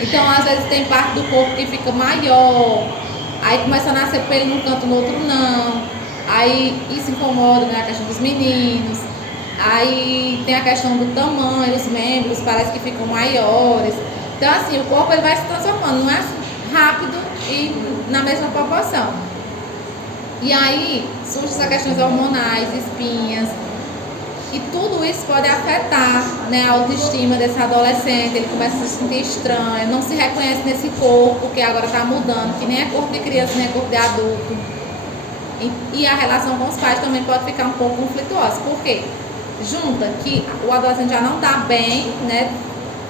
Então, às vezes tem parte do corpo que fica maior, aí começa a nascer pelo num canto, no outro não. Aí isso incomoda, né? A questão dos meninos. Aí tem a questão do tamanho, os membros parece que ficam maiores. Então, assim, o corpo ele vai se transformando, não é assim, rápido e na mesma proporção. E aí surgem essas questões hormonais, espinhas, e tudo isso pode afetar, né, a autoestima desse adolescente. Ele começa a se sentir estranho, não se reconhece nesse corpo que agora está mudando, que nem é corpo de criança, nem é corpo de adulto. E a relação com os pais também pode ficar um pouco conflituosa. Por quê? Junta que o adolescente já não está bem, né,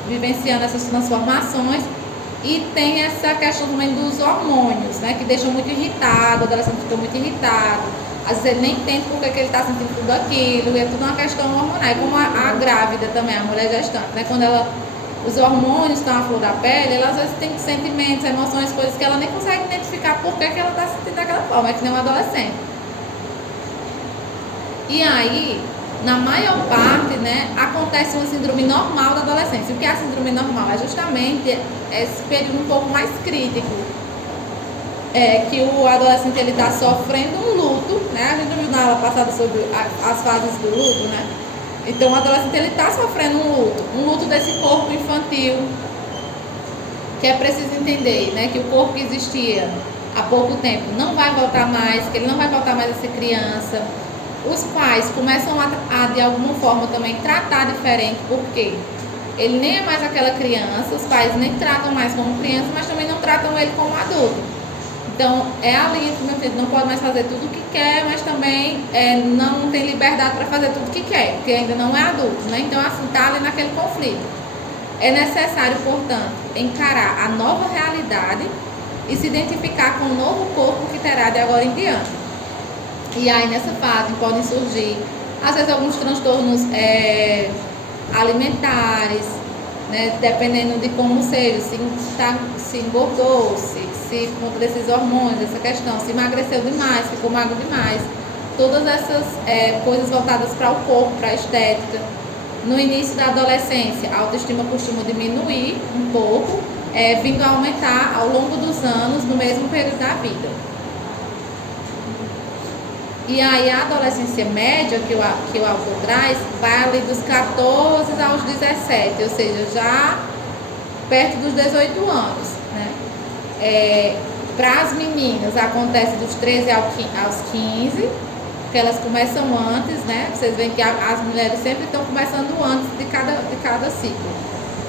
vivenciando essas transformações, e tem essa questão também dos hormônios, né, que deixam muito irritado, o adolescente fica muito irritado, às vezes ele nem entende por que ele está sentindo tudo aquilo, e é tudo uma questão hormonal. E como a grávida também, a mulher gestante, né, quando os hormônios estão à flor da pele, ela às vezes tem sentimentos, emoções, coisas que ela nem consegue identificar por que ela está sentindo daquela forma, é que nem um adolescente. E aí, na maior parte, né, acontece uma síndrome normal da adolescência. O que é a síndrome normal? É justamente esse período um pouco mais crítico, que o adolescente ele está sofrendo um luto, né? A gente viu na aula passada sobre as fases do luto, né? Então o adolescente ele está sofrendo um luto desse corpo infantil, que é preciso entender, né, que o corpo que existia há pouco tempo não vai voltar mais, que ele não vai voltar mais a ser criança. Os pais começam a de alguma forma também tratar diferente, porque ele nem é mais aquela criança, os pais nem tratam mais como criança, mas também não tratam ele como adulto. Então, é a linha que meu filho não pode mais fazer tudo o que quer, mas também não tem liberdade para fazer tudo o que quer, porque ainda não é adulto, né? Então, assim, está ali naquele conflito. É necessário, portanto, encarar a nova realidade e se identificar com o novo corpo que terá de agora em diante. E aí, nessa fase, podem surgir, às vezes, alguns transtornos alimentares, né? Dependendo de como seja, se engordou, se por conta desses hormônios, essa questão, se emagreceu demais, ficou magro demais. Todas essas coisas voltadas para o corpo, para a estética. No início da adolescência, a autoestima costuma diminuir um pouco, vindo a aumentar ao longo dos anos, no mesmo período da vida. E aí a adolescência média que o autor traz vai ali dos 14 aos 17, ou seja, já perto dos 18 anos. Né? Para as meninas acontece dos 13 aos 15, porque elas começam antes, né? Vocês veem que as mulheres sempre estão começando antes de cada ciclo.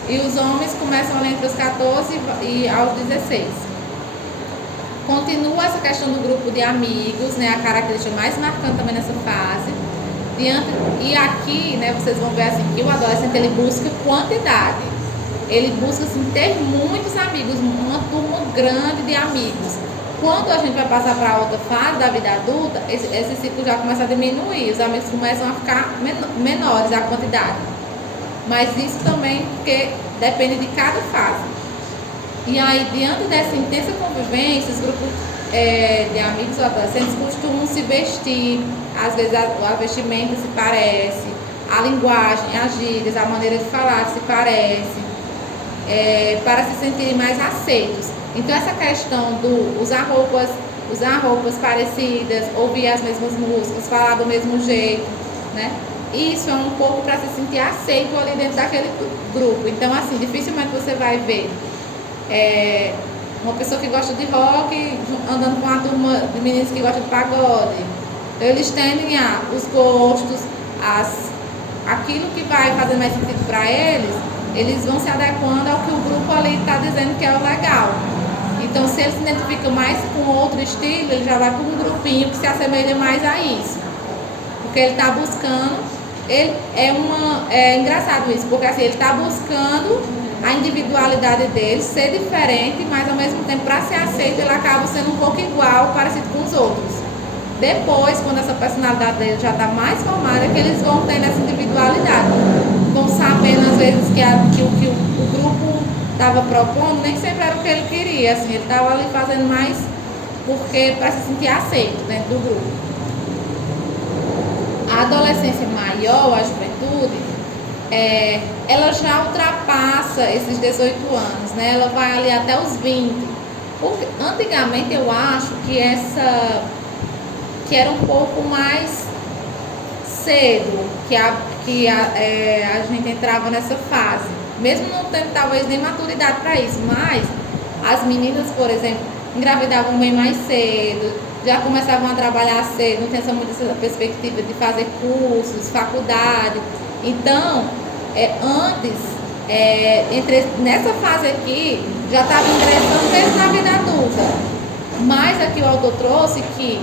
E os homens começam ali entre os 14 e aos 16. Continua essa questão do grupo de amigos, né? A característica mais marcante também nessa fase. E aqui, né, vocês vão ver assim, que o adolescente ele busca quantidade. Ele busca assim, ter muitos amigos, uma turma grande de amigos. Quando a gente vai passar para outra fase da vida adulta, esse ciclo já começa a diminuir, os amigos começam a ficar menores, a quantidade. Mas isso também porque depende de cada fase. E aí, diante dessa intensa convivência, os grupos de amigos ou adolescentes costumam se vestir, às vezes a vestimenta se parece, a linguagem, as gírias, a maneira de falar se parece, para se sentirem mais aceitos. Então essa questão do usar roupas parecidas, ouvir as mesmas músicas, falar do mesmo jeito, né? Isso é um pouco para se sentir aceito ali dentro daquele grupo. Então assim, dificilmente você vai ver uma pessoa que gosta de rock andando com uma turma de meninos que gostam de pagode. Eles tendem os gostos, aquilo que vai fazer mais sentido para eles vão se adequando ao que o grupo ali está dizendo que é o legal. Então, se ele se identifica mais com outro estilo, ele já vai para um grupinho que se assemelha mais a isso. Porque ele está buscando, é engraçado isso, porque assim, ele está buscando a individualidade dele ser diferente, mas ao mesmo tempo, para ser aceito, ele acaba sendo um pouco igual, parecido com os outros. Depois, quando essa personalidade deles já está mais formada, é que eles vão tendo essa individualidade. Vão sabendo, às vezes, que o que o grupo estava propondo nem sempre era o que ele queria. Assim, ele estava ali fazendo mais porque para se sentir aceito dentro do grupo. A adolescência maior, a juventude, ela já ultrapassa esses 18 anos, né? Ela vai ali até os 20. Porque, antigamente eu acho que era um pouco mais cedo que a gente entrava nessa fase, mesmo não tendo talvez nem maturidade para isso, mas as meninas, por exemplo, engravidavam bem mais cedo, já começavam a trabalhar cedo, não tem essa perspectiva de fazer cursos, faculdade. Então, nessa fase aqui, já estava ingressando mesmo na vida adulta. Mas aqui o autor trouxe que,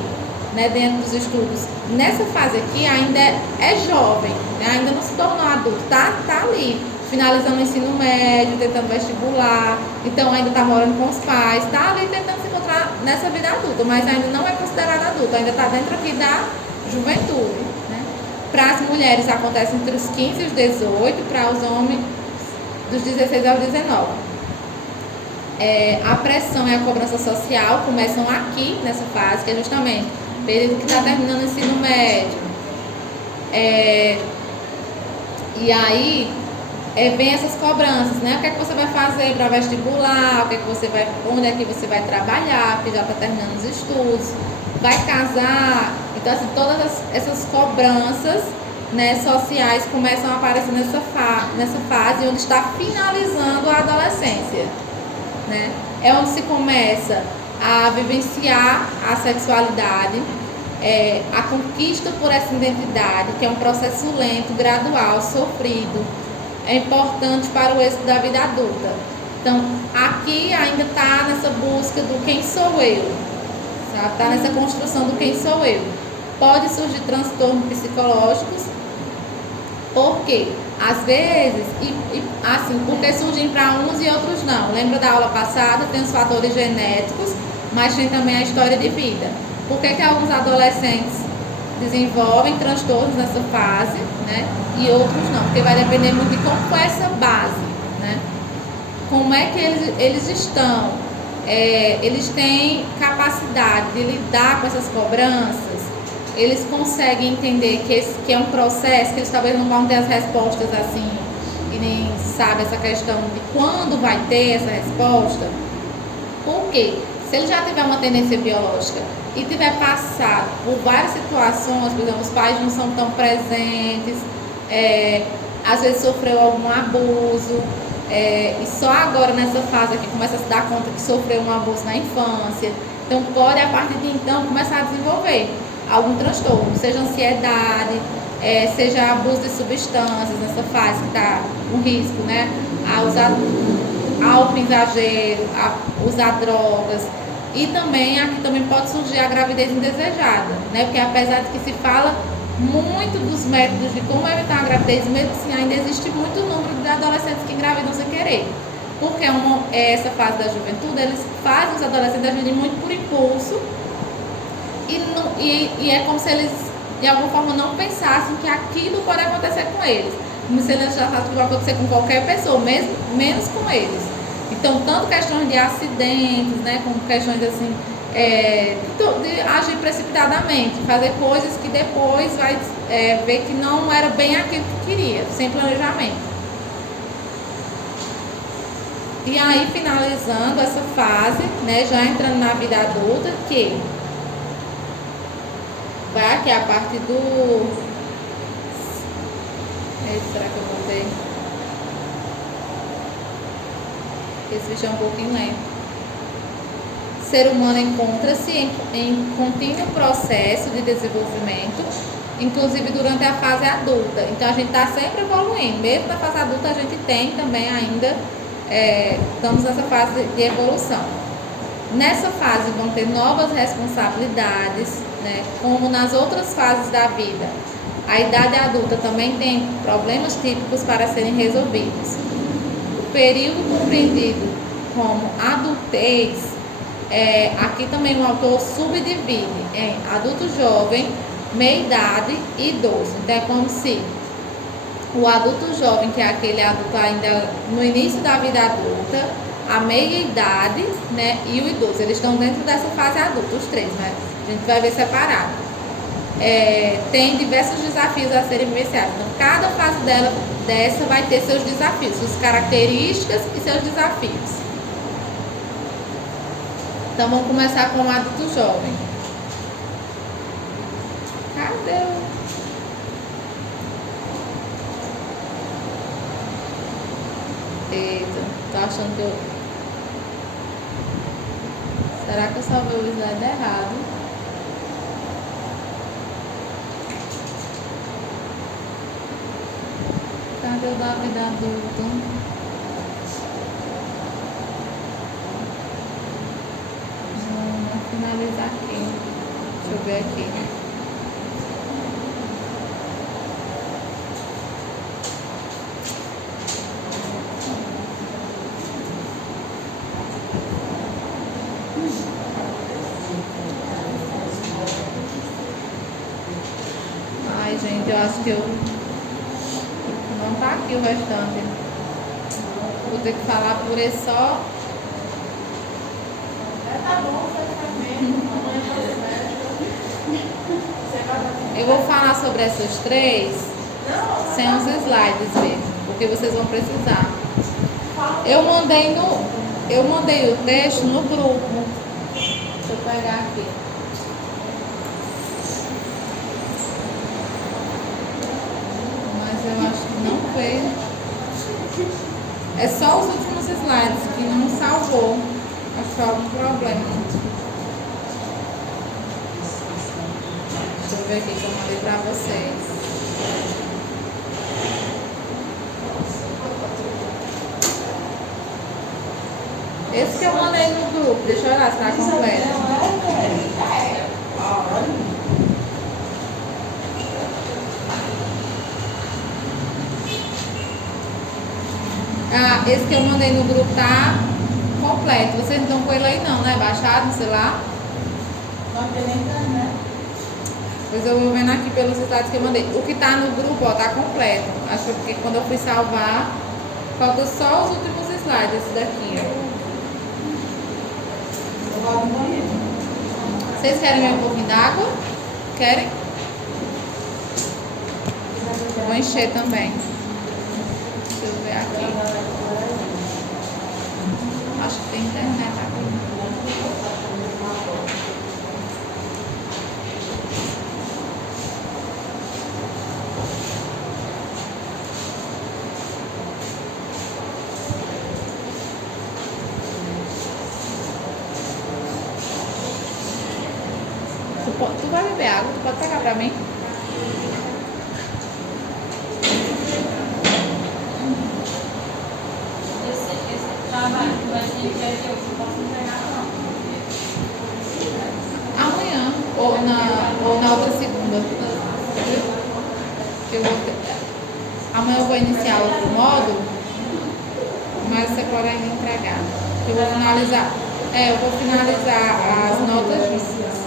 né, dentro dos estudos, nessa fase aqui ainda é jovem, né, ainda não se tornou adulto, tá ali, finalizando o ensino médio, tentando vestibular, então ainda está morando com os pais, está ali tentando se encontrar nessa vida adulta, mas ainda não é considerado adulto, ainda está dentro aqui da juventude. Né? Para as mulheres acontece entre os 15 e os 18, para os homens dos 16 aos 19. A pressão e a cobrança social começam aqui nessa fase, que é justamente o período que está terminando o ensino médio. E aí vem essas cobranças, né? O que é que você vai fazer para vestibular, onde é que você vai trabalhar, porque já está terminando os estudos, vai casar. Então, assim, todas essas cobranças, né, sociais começam a aparecer nessa fase onde está finalizando a adolescência. Né? É onde se começa a vivenciar a sexualidade, a conquista por essa identidade, que é um processo lento, gradual, sofrido, é importante para o êxito da vida adulta. Então, aqui ainda está nessa busca do quem sou eu, sabe? Está nessa construção do quem sou eu. Pode surgir transtornos psicológicos, porque às vezes, assim, porque surgem para uns e outros não. Lembra da aula passada? Tem os fatores genéticos, mas tem também a história de vida. Por que alguns adolescentes desenvolvem transtornos nessa fase, né? E outros não? Porque vai depender muito de como é essa base, né? Como é que eles estão? Eles têm capacidade de lidar com essas cobranças? Eles conseguem entender que é um processo, que eles talvez não vão ter as respostas assim, e nem sabe essa questão de quando vai ter essa resposta. Por quê? Se ele já tiver uma tendência biológica e tiver passado por várias situações, por exemplo, os pais não são tão presentes, às vezes sofreu algum abuso, e só agora nessa fase aqui começa a se dar conta que sofreu um abuso na infância, então pode a partir de então começar a desenvolver algum transtorno, seja ansiedade, seja abuso de substâncias nessa fase que está um risco, né? A usar álcool exagero, a usar drogas. E também aqui também pode surgir a gravidez indesejada, né? Porque apesar de que se fala muito dos métodos de como evitar a gravidez, mesmo assim ainda existe muito número de adolescentes que engravidam sem querer. Porque essa fase da juventude, eles fazem os adolescentes agirem muito por impulso e é como se eles de alguma forma não pensassem que aquilo pode acontecer com eles. Como se eles achassem que vai acontecer com qualquer pessoa, menos com eles. Então, tanto questões de acidentes, né, como questões assim, de agir precipitadamente, fazer coisas que depois vai ver que não era bem aquilo que queria, sem planejamento. E aí, finalizando essa fase, né, já entrando na vida adulta, que vai aqui a parte do... será que eu vou ver? Esse vídeo é um pouquinho lento. O ser humano encontra-se em contínuo processo de desenvolvimento, inclusive durante a fase adulta. Então a gente está sempre evoluindo. Mesmo na fase adulta a gente tem também ainda, estamos nessa fase de evolução. Nessa fase vão ter novas responsabilidades, né, como nas outras fases da vida. A idade adulta também tem problemas típicos para serem resolvidos. O período compreendido como adultez Aqui também o autor subdivide em adulto jovem, meia-idade e idoso. Então é como se o adulto jovem, que é aquele adulto ainda no início da vida adulta, a meia-idade, né, e o idoso, eles estão dentro dessa fase adulta, os três, né? A gente vai ver separado. Tem diversos desafios a serem vivenciados. Então, cada fase dessa vai ter seus desafios, suas características e seus desafios. Então, vamos começar com o adulto jovem. Cadê o... Eita, tô achando que eu... Será que eu salvei o slide errado? Cadê o da vida adulta? Vamos finalizar aqui. Deixa eu ver aqui. Ai, gente, eu acho que eu... Não tá aqui o restante. Vou ter que falar por esse só. Tá bom, você tá vendo. Eu vou falar sobre essas três sem os slides mesmo, porque vocês vão precisar. Eu mandei o texto no grupo. Deixa eu pegar aqui. Mas eu acho que não veio. É só os últimos slides que não salvou. Acho que foi algum problema. Deixa eu ver aqui que eu mandei pra vocês. Esse que eu mandei no grupo, deixa eu olhar se tá completo. Esse que eu mandei no grupo tá completo. Vocês não estão com ele aí não, né? Baixado no celular? Não tem nem internet. Pois eu vou vendo aqui pelos slides que eu mandei. O que tá no grupo, ó, tá completo. Acho que porque quando eu fui salvar, falta só os últimos slides, esse daqui, ó. Vocês querem ver um pouquinho d'água? Querem? Vou encher também. Deixa eu ver aqui. Acho que tem internet aqui. Tu vai beber água? Tu pode pegar pra mim? Esse trabalho que vai ser entregue hoje, eu posso entregar não. Amanhã. Ou na outra segunda. Que eu vou ter... Amanhã eu vou iniciar outro módulo, mas você pode ainda entregar. Eu vou finalizar. Eu vou finalizar as notas juntas.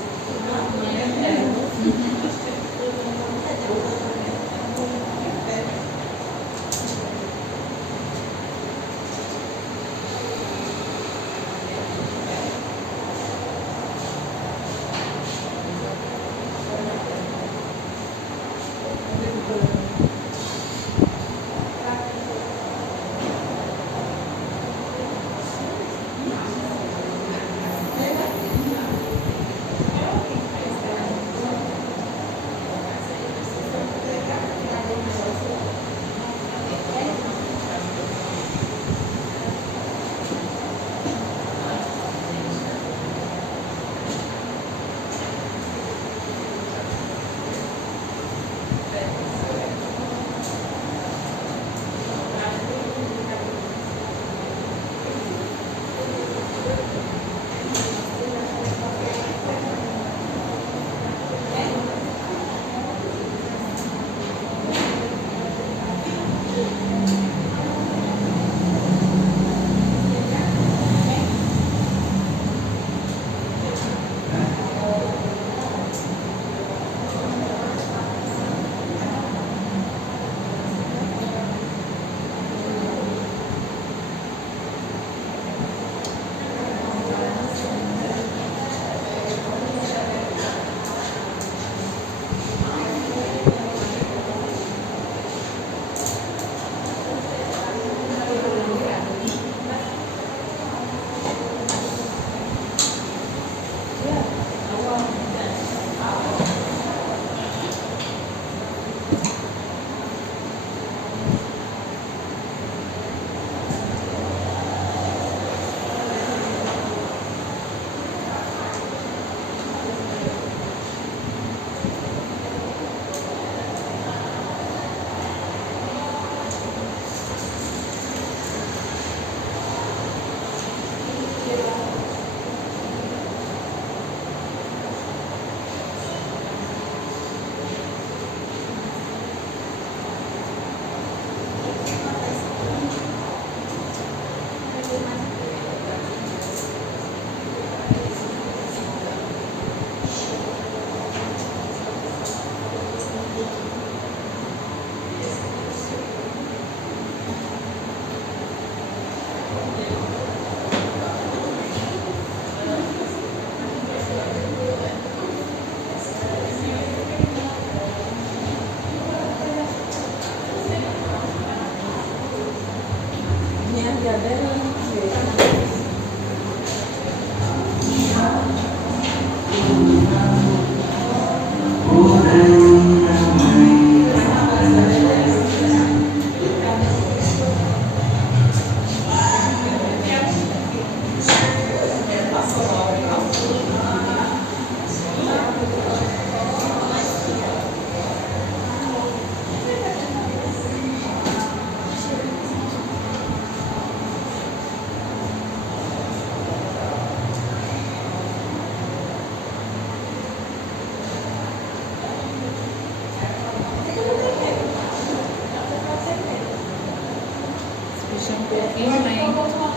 Puxa um pouquinho lento.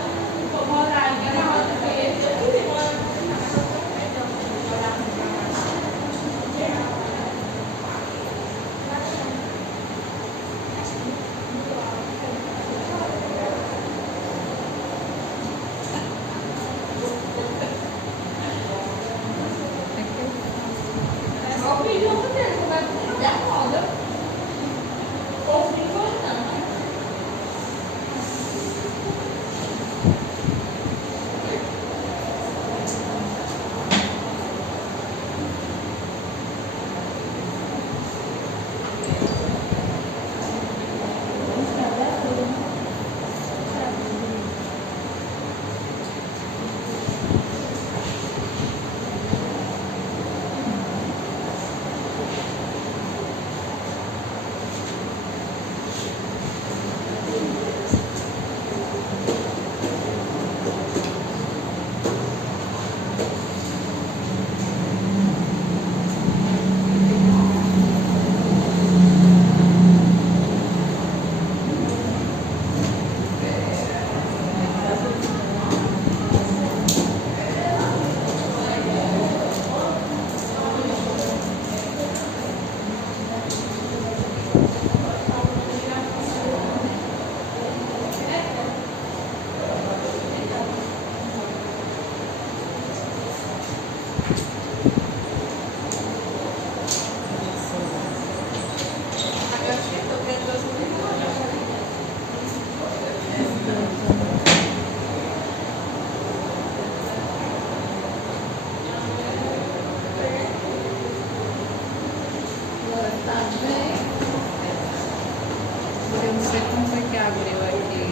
Eu não sei como foi que abriu aqui.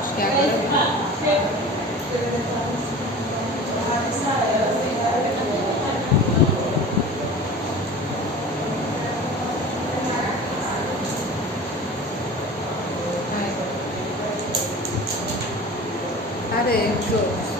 Acho que agora. Cadê os outros?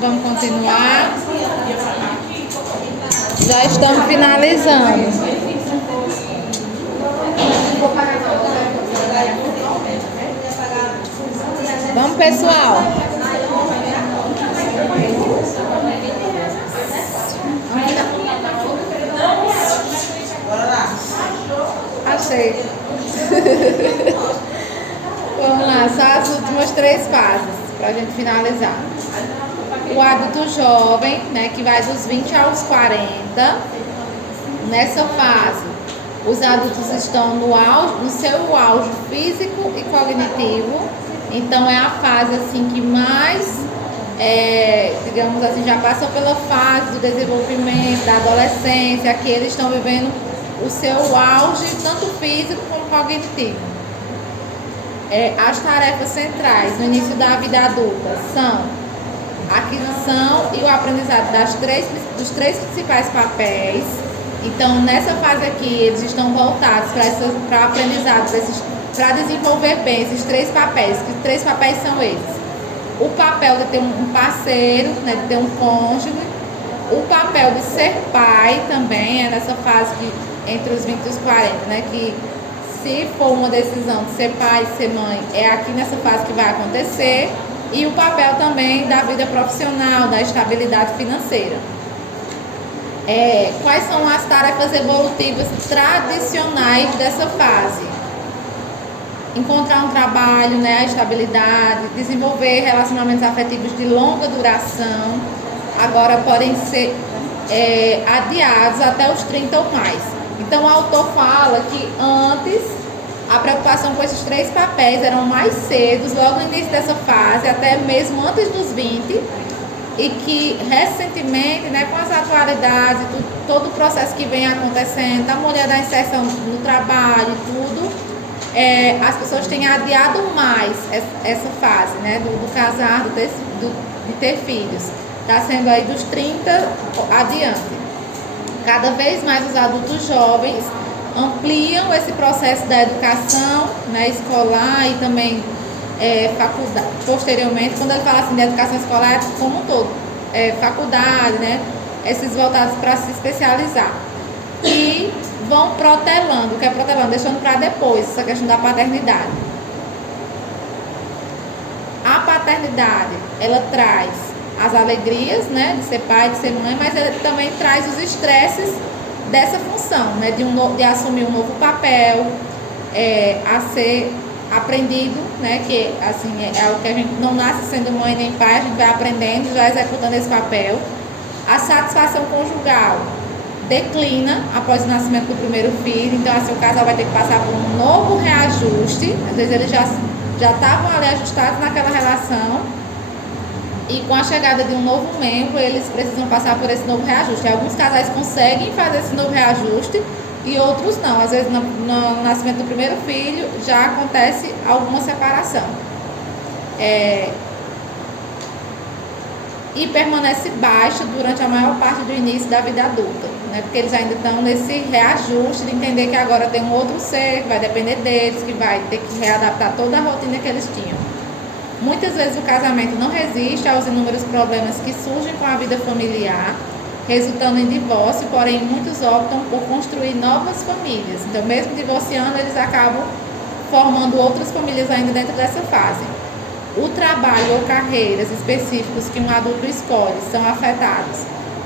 Vamos continuar. Já estamos finalizando. Vamos, pessoal. Achei. Vamos lá, só as últimas 3 fases para a gente finalizar. O adulto jovem, né, que vai dos 20 aos 40. Nessa fase, os adultos estão no seu auge físico e cognitivo. Então é a fase assim que mais, digamos assim, já passou pela fase do desenvolvimento, da adolescência, que eles estão vivendo o seu auge, tanto físico como cognitivo. As tarefas centrais no início da vida adulta são a aquisição e o aprendizado dos três principais papéis. Então, nessa fase aqui, eles estão voltados para aprendizado, para desenvolver bem esses três papéis. Que três papéis são esses? O papel de ter um parceiro, né, de ter um cônjuge. O papel de ser pai também, é nessa fase que, entre os 20 e os 40, né, que se for uma decisão de ser pai, de ser mãe, é aqui nessa fase que vai acontecer. E o papel também da vida profissional, da estabilidade financeira. Quais são as tarefas evolutivas tradicionais dessa fase? Encontrar um trabalho, né, a estabilidade, desenvolver relacionamentos afetivos de longa duração, agora podem ser adiados até os 30 ou mais. Então o autor fala que antes a preocupação com esses três papéis eram mais cedos, logo no início dessa fase, até mesmo antes dos 20, e que recentemente, né, com as atualidades, todo o processo que vem acontecendo, da mulher da inserção no trabalho e tudo, as pessoas têm adiado mais essa fase, né, do casar, de ter filhos. Está sendo aí dos 30 adiante. Cada vez mais os adultos jovens ampliam esse processo da educação, né, escolar e também faculdade, posteriormente, quando ele fala assim de educação escolar como um todo, faculdade, né, esses voltados para se especializar. E vão protelando, o que é protelando? Deixando para depois essa questão da paternidade. A paternidade, ela traz as alegrias, né, de ser pai, de ser mãe, mas ela também traz os estresses dessa função, né, de assumir um novo papel, a ser aprendido, né, que assim é o que a gente não nasce sendo mãe nem pai, a gente vai aprendendo, já executando esse papel. A satisfação conjugal declina após o nascimento do primeiro filho, então assim o casal vai ter que passar por um novo reajuste, às vezes eles já estavam ali ajustados naquela relação, e com a chegada de um novo membro, eles precisam passar por esse novo reajuste. Alguns casais conseguem fazer esse novo reajuste e outros não. Às vezes, no nascimento do primeiro filho, já acontece alguma separação. E permanece baixa durante a maior parte do início da vida adulta, né? Porque eles ainda estão nesse reajuste de entender que agora tem um outro ser, que vai depender deles, que vai ter que readaptar toda a rotina que eles tinham. Muitas vezes o casamento não resiste aos inúmeros problemas que surgem com a vida familiar, resultando em divórcio, porém muitos optam por construir novas famílias. Então, mesmo divorciando, eles acabam formando outras famílias ainda dentro dessa fase. O trabalho ou carreiras específicos que um adulto escolhe são afetados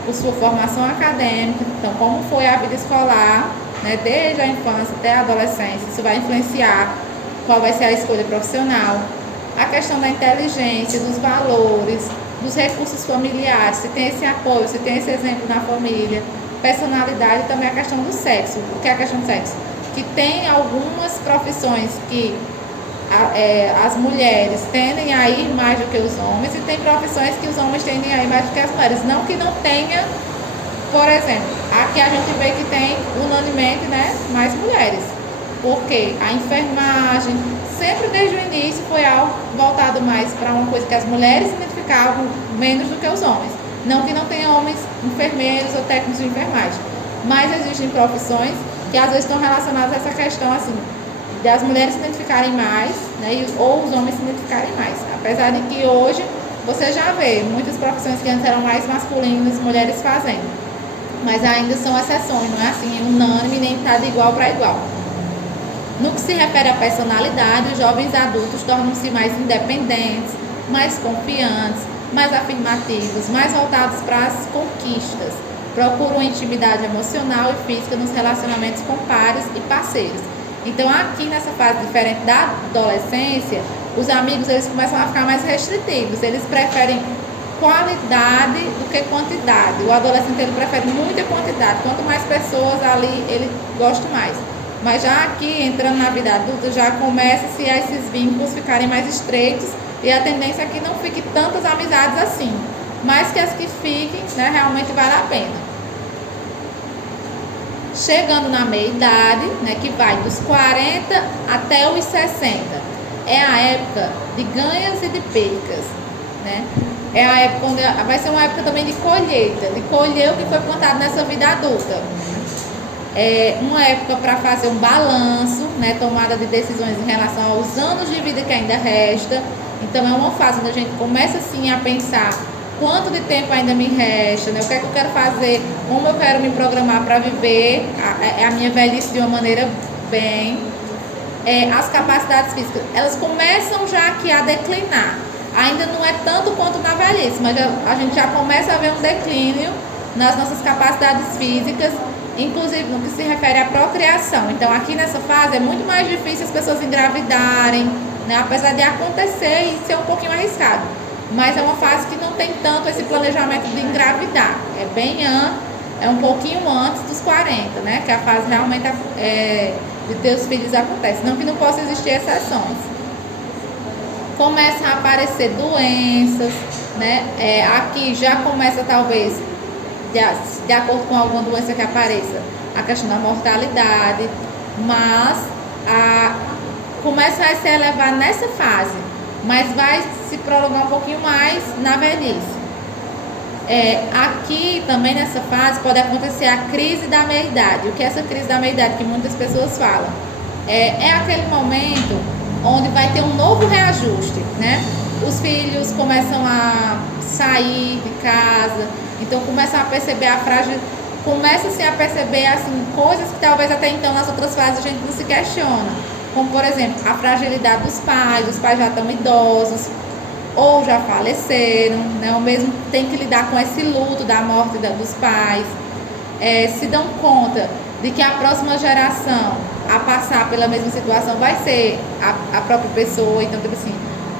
por sua formação acadêmica, então como foi a vida escolar, né, desde a infância até a adolescência, isso vai influenciar qual vai ser a escolha profissional. A questão da inteligência, dos valores, dos recursos familiares, se tem esse apoio, se tem esse exemplo na família, personalidade e também a questão do sexo. O que é a questão do sexo? Que tem algumas profissões que as mulheres tendem a ir mais do que os homens e tem profissões que os homens tendem a ir mais do que as mulheres. Não que não tenha, por exemplo, aqui a gente vê que tem unanimemente, né, mais mulheres. Porque a enfermagem sempre desde o início foi algo voltado mais para uma coisa que as mulheres se identificavam menos do que os homens. Não que não tenha homens enfermeiros ou técnicos de enfermagem, mas existem profissões que às vezes estão relacionadas a essa questão assim, de as mulheres se identificarem mais, né, ou os homens se identificarem mais. Apesar de que hoje você já vê muitas profissões que antes eram mais masculinas, mulheres fazendo, mas ainda são exceções, não é assim unânime, nem está de igual para igual. No que se refere à personalidade, os jovens adultos tornam-se mais independentes, mais confiantes, mais afirmativos, mais voltados para as conquistas, procuram intimidade emocional e física nos relacionamentos com pares e parceiros. Então, aqui nessa fase diferente da adolescência, os amigos eles começam a ficar mais restritivos, eles preferem qualidade do que quantidade. O adolescente ele prefere muita quantidade, quanto mais pessoas ali ele gosta mais. Mas já aqui, entrando na vida adulta, já começa-se a esses vínculos ficarem mais estreitos e a tendência é que não fique tantas amizades assim. Mas que as que fiquem, né, realmente vale a pena. Chegando na meia-idade, né, que vai dos 40 até os 60, é a época de ganhas e de percas, né? É a época onde vai ser uma época também de colheita, de colher o que foi plantado nessa vida adulta. É uma época para fazer um balanço, né, tomada de decisões em relação aos anos de vida que ainda resta. Então é uma fase onde a gente começa assim a pensar quanto de tempo ainda me resta, né? O que é que eu quero fazer, como eu quero me programar para viver a minha velhice de uma maneira bem. As capacidades físicas, elas começam já aqui a declinar. Ainda não é tanto quanto na velhice, mas a gente já começa a ver um declínio nas nossas capacidades físicas, inclusive no que se refere à procriação. Então aqui nessa fase é muito mais difícil as pessoas engravidarem, né? Apesar de acontecer e ser um pouquinho arriscado. Mas é uma fase que não tem tanto esse planejamento de engravidar. É um pouquinho antes dos 40, né? Que a fase realmente de ter os filhos acontece. Não que não possa existir exceções. Começam a aparecer doenças, né? Aqui já começa talvez, de acordo com alguma doença que apareça, a questão da mortalidade, mas começa a se elevar nessa fase, mas vai se prolongar um pouquinho mais na velhice. Aqui também nessa fase pode acontecer a crise da meia-idade. O que é essa crise da meia-idade que muitas pessoas falam? É aquele momento onde vai ter um novo reajuste, né? Os filhos começam a sair de casa, então começam a perceber começa-se a perceber assim, coisas que talvez até então nas outras fases a gente não se questiona. Como, por exemplo, a fragilidade dos pais, os pais já estão idosos, ou já faleceram, né? Ou mesmo tem que lidar com esse luto da morte dos pais, se dão conta de que a próxima geração a passar pela mesma situação vai ser a própria pessoa. Então, tipo assim,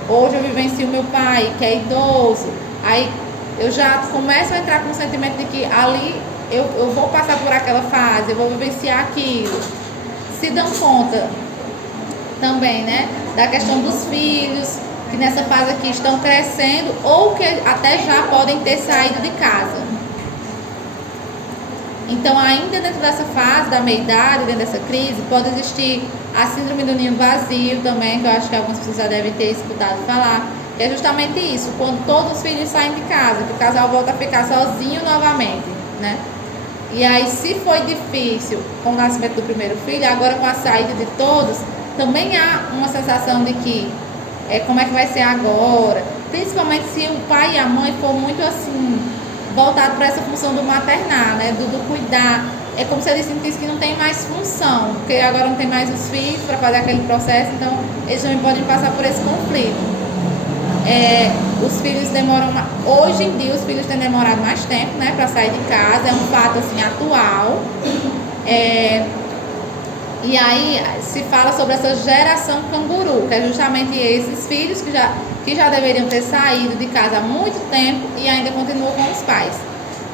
hoje eu vivencio meu pai, que é idoso, aí eu já começo a entrar com o sentimento de que ali eu vou passar por aquela fase, eu vou vivenciar aquilo. Se dão conta também, né, da questão dos filhos, que nessa fase aqui estão crescendo ou que até já podem ter saído de casa. Então, ainda dentro dessa fase da meia-idade, dentro dessa crise, pode existir a síndrome do ninho vazio também, que eu acho que algumas pessoas já devem ter escutado falar, que é justamente isso, quando todos os filhos saem de casa, que o casal volta a ficar sozinho novamente, né? E aí, se foi difícil com o nascimento do primeiro filho, agora com a saída de todos, também há uma sensação de que como é que vai ser agora, principalmente se o pai e a mãe for muito assim, voltado para essa função do maternar, né, do cuidar. É como se eles sentissem que não tem mais função, porque agora não tem mais os filhos para fazer aquele processo, então eles também podem passar por esse conflito. Os filhos demoram, hoje em dia os filhos têm demorado mais tempo, né, para sair de casa, é um fato assim atual. E aí se fala sobre essa geração canguru, que é justamente esses filhos que já deveriam ter saído de casa há muito tempo e ainda continuam com os pais,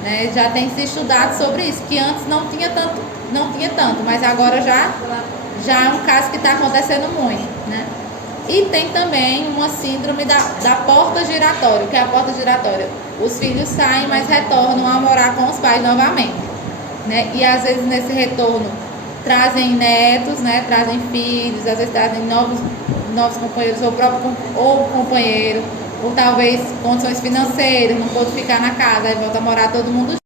né? Já tem se estudado sobre isso, que antes não tinha tanto, mas agora já é um caso que está acontecendo muito, né? E tem também uma síndrome da porta giratória. O que é a porta giratória? Os filhos saem, mas retornam a morar com os pais novamente, né? E às vezes nesse retorno trazem netos, né? Trazem filhos, às vezes trazem novos companheiros, ou companheiro, ou talvez condições financeiras, não pode ficar na casa, aí volta a morar todo mundo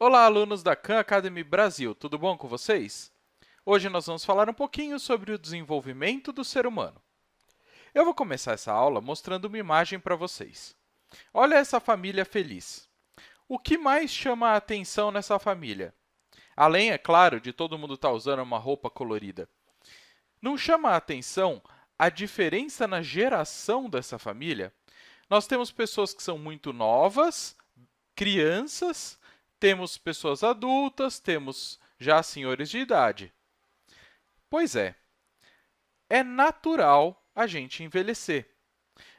Olá, alunos da Khan Academy Brasil, tudo bom com vocês? Hoje nós vamos falar um pouquinho sobre o desenvolvimento do ser humano. Eu vou começar essa aula mostrando uma imagem para vocês. Olha essa família feliz. O que mais chama a atenção nessa família? Além, é claro, de todo mundo estar usando uma roupa colorida. Não chama a atenção a diferença na geração dessa família? Nós temos pessoas que são muito novas, crianças, temos pessoas adultas, temos já senhores de idade. Pois é natural a gente envelhecer.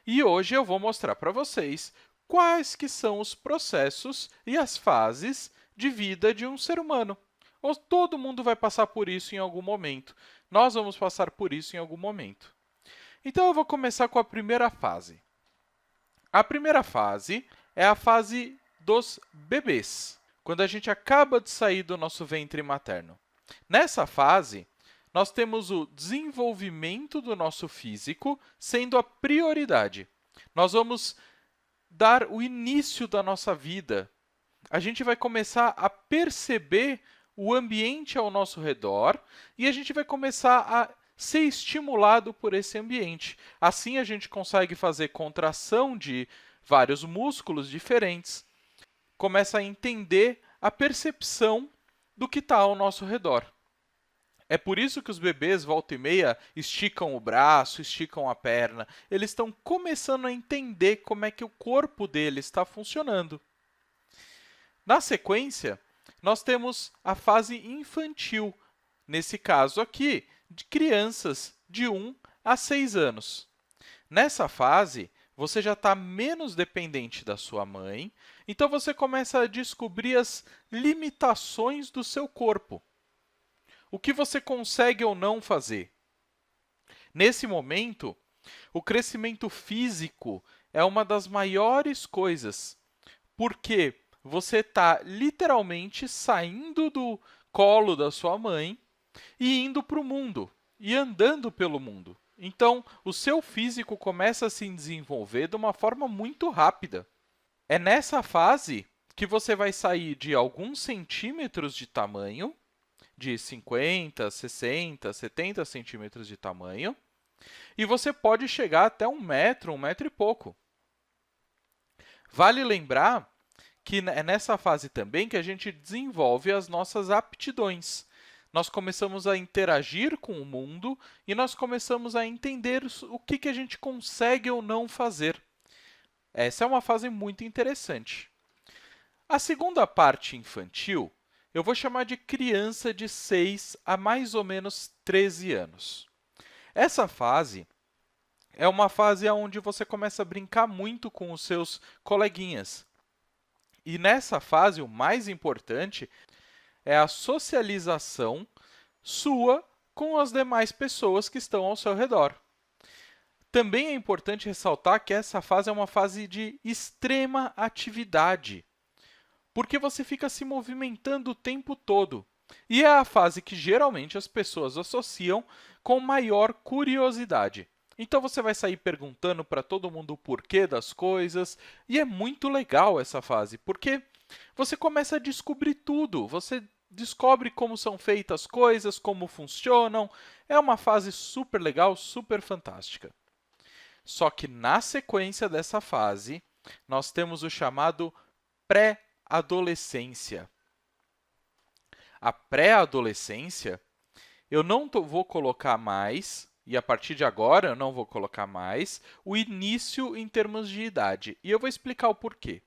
E hoje eu vou mostrar para vocês quais que são os processos e as fases de vida de um ser humano. Todo mundo vai passar por isso em algum momento. Nós vamos passar por isso em algum momento. Então, eu vou começar com a primeira fase. A primeira fase é a fase dos bebês, quando a gente acaba de sair do nosso ventre materno. Nessa fase, nós temos o desenvolvimento do nosso físico sendo a prioridade. Nós vamos dar o início da nossa vida. A gente vai começar a perceber o ambiente ao nosso redor e a gente vai começar a ser estimulado por esse ambiente. Assim, a gente consegue fazer contração de vários músculos diferentes. Começa a entender a percepção do que está ao nosso redor. É por isso que os bebês, volta e meia, esticam o braço, esticam a perna. Eles estão começando a entender como é que o corpo deles está funcionando. Na sequência, nós temos a fase infantil, nesse caso aqui, de crianças de 1 a 6 anos. Nessa fase, você já está menos dependente da sua mãe, então você começa a descobrir as limitações do seu corpo. O que você consegue ou não fazer. Nesse momento, o crescimento físico é uma das maiores coisas, porque você está literalmente saindo do colo da sua mãe e indo para o mundo, e andando pelo mundo. Então, o seu físico começa a se desenvolver de uma forma muito rápida. É nessa fase que você vai sair de alguns centímetros de tamanho, de 50, 60, 70 centímetros de tamanho, e você pode chegar até 1 metro e pouco. Vale lembrar que é nessa fase também que a gente desenvolve as nossas aptidões. Nós começamos a interagir com o mundo e nós começamos a entender o que a gente consegue ou não fazer. Essa é uma fase muito interessante. A segunda parte infantil, eu vou chamar de criança de 6 a mais ou menos 13 anos. Essa fase é uma fase onde você começa a brincar muito com os seus coleguinhas. E nessa fase, o mais importante é a socialização sua com as demais pessoas que estão ao seu redor. Também é importante ressaltar que essa fase é uma fase de extrema atividade, porque você fica se movimentando o tempo todo. E é a fase que geralmente as pessoas associam com maior curiosidade. Então, você vai sair perguntando para todo mundo o porquê das coisas, e é muito legal essa fase, porque você começa a descobrir tudo, você descobre como são feitas as coisas, como funcionam. É uma fase super legal, super fantástica. Só que na sequência dessa fase, nós temos o chamado pré-adolescência. A pré-adolescência, eu não vou colocar mais, e a partir de agora eu não vou colocar mais, o início em termos de idade. E eu vou explicar o porquê.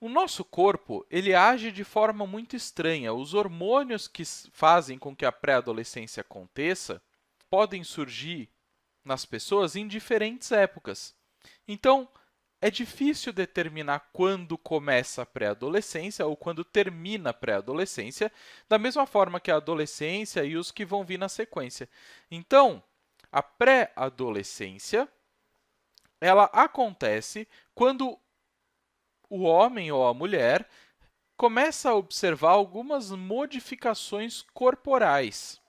O nosso corpo, ele age de forma muito estranha. Os hormônios que fazem com que a pré-adolescência aconteça podem surgir nas pessoas em diferentes épocas. Então, é difícil determinar quando começa a pré-adolescência ou quando termina a pré-adolescência, da mesma forma que a adolescência e os que vão vir na sequência. Então, a pré-adolescência, ela acontece quando o homem ou a mulher começa a observar algumas modificações corporais.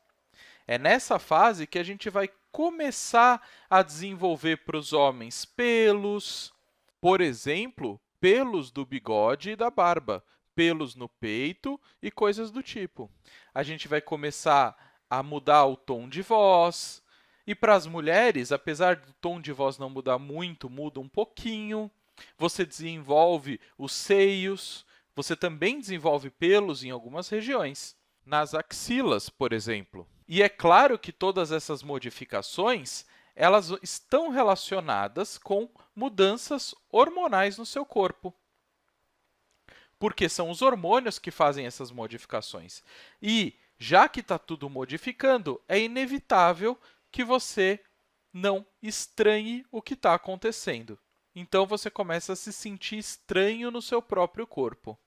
É nessa fase que a gente vai começar a desenvolver para os homens pelos, por exemplo, pelos do bigode e da barba, pelos no peito e coisas do tipo. A gente vai começar a mudar o tom de voz. E para as mulheres, apesar do tom de voz não mudar muito, muda um pouquinho. Você desenvolve os seios, você também desenvolve pelos em algumas regiões, nas axilas, por exemplo. E é claro que todas essas modificações, elas estão relacionadas com mudanças hormonais no seu corpo. Porque são os hormônios que fazem essas modificações. E, já que está tudo modificando, é inevitável que você não estranhe o que está acontecendo. Então, você começa a se sentir estranho no seu próprio corpo.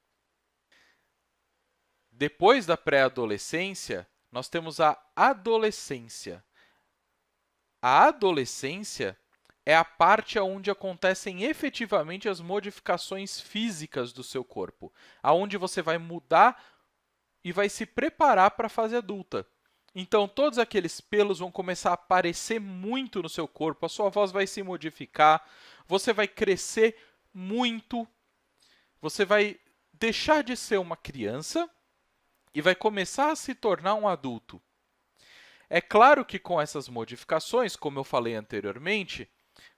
Depois da pré-adolescência, nós temos a adolescência. A adolescência é a parte onde acontecem efetivamente as modificações físicas do seu corpo, aonde você vai mudar e vai se preparar para a fase adulta. Então, todos aqueles pelos vão começar a aparecer muito no seu corpo, a sua voz vai se modificar, você vai crescer muito, você vai deixar de ser uma criança e vai começar a se tornar um adulto. É claro que com essas modificações, como eu falei anteriormente,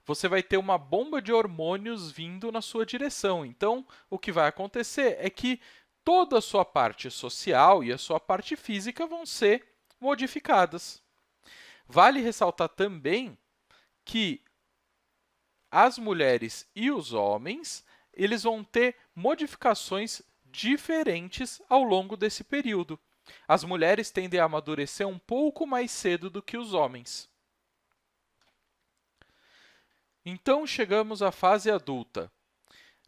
você vai ter uma bomba de hormônios vindo na sua direção. Então, o que vai acontecer é que toda a sua parte social e a sua parte física vão ser modificadas. Vale ressaltar também que as mulheres e os homens, eles vão ter modificações diferentes ao longo desse período. As mulheres tendem a amadurecer um pouco mais cedo do que os homens. Então, chegamos à fase adulta.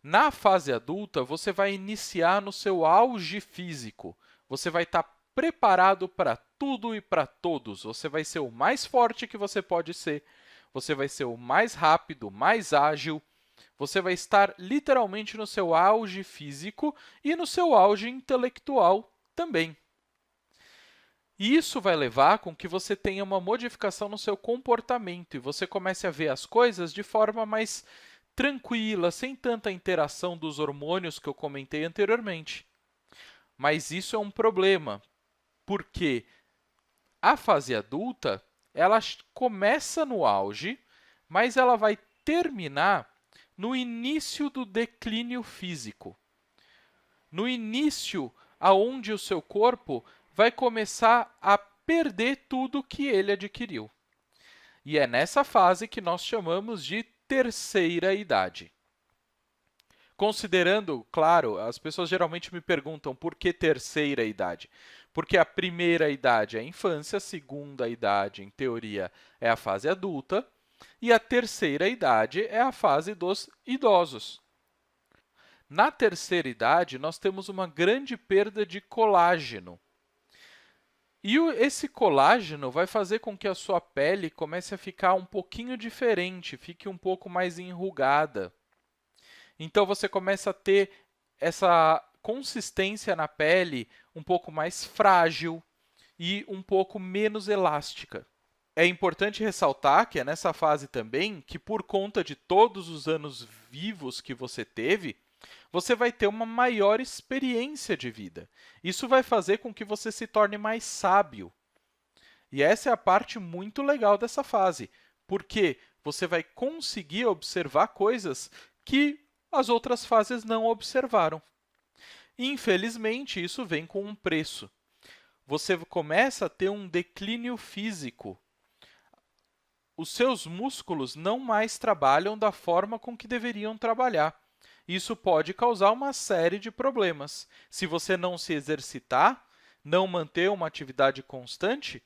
Na fase adulta, você vai iniciar no seu auge físico. Você vai estar preparado para tudo e para todos. Você vai ser o mais forte que você pode ser. Você vai ser o mais rápido, mais ágil. Você vai estar literalmente no seu auge físico e no seu auge intelectual também. E isso vai levar com que você tenha uma modificação no seu comportamento e você comece a ver as coisas de forma mais tranquila, sem tanta interação dos hormônios que eu comentei anteriormente. Mas isso é um problema, porque a fase adulta, ela começa no auge, mas ela vai terminar no início do declínio físico. No início, aonde o seu corpo vai começar a perder tudo que ele adquiriu. E é nessa fase que nós chamamos de terceira idade. Considerando, claro, as pessoas geralmente me perguntam por que terceira idade? Porque a primeira idade é a infância, a segunda idade, em teoria, é a fase adulta, e a terceira idade é a fase dos idosos. Na terceira idade, nós temos uma grande perda de colágeno. E esse colágeno vai fazer com que a sua pele comece a ficar um pouquinho diferente, fique um pouco mais enrugada. Então, você começa a ter essa consistência na pele um pouco mais frágil e um pouco menos elástica. É importante ressaltar que é nessa fase também que, por conta de todos os anos vivos que você teve, você vai ter uma maior experiência de vida. Isso vai fazer com que você se torne mais sábio. E essa é a parte muito legal dessa fase, porque você vai conseguir observar coisas que as outras fases não observaram. Infelizmente, isso vem com um preço. Você começa a ter um declínio físico. Os seus músculos não mais trabalham da forma com que deveriam trabalhar. Isso pode causar uma série de problemas. Se você não se exercitar, não manter uma atividade constante,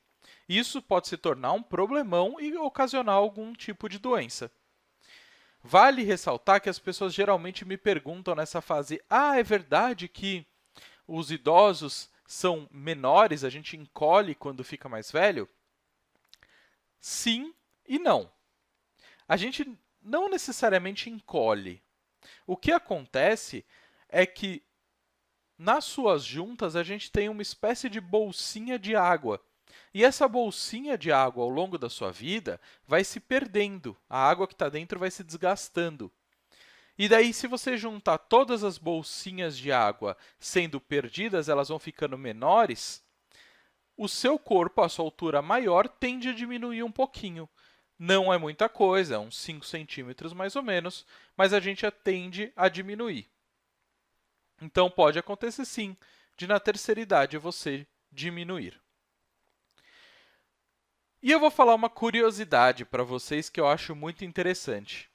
isso pode se tornar um problemão e ocasionar algum tipo de doença. Vale ressaltar que as pessoas geralmente me perguntam nessa fase: é verdade que os idosos são menores, a gente encolhe quando fica mais velho? Sim e não. A gente não necessariamente encolhe. O que acontece é que nas suas juntas a gente tem uma espécie de bolsinha de água. E essa bolsinha de água, ao longo da sua vida, vai se perdendo. A água que está dentro vai se desgastando. E daí, se você juntar todas as bolsinhas de água sendo perdidas, elas vão ficando menores, o seu corpo, a sua altura maior, tende a diminuir um pouquinho. Não é muita coisa, uns 5 centímetros mais ou menos, mas a gente tende a diminuir. Então, pode acontecer sim, de na terceira idade você diminuir. E eu vou falar uma curiosidade para vocês que eu acho muito interessante.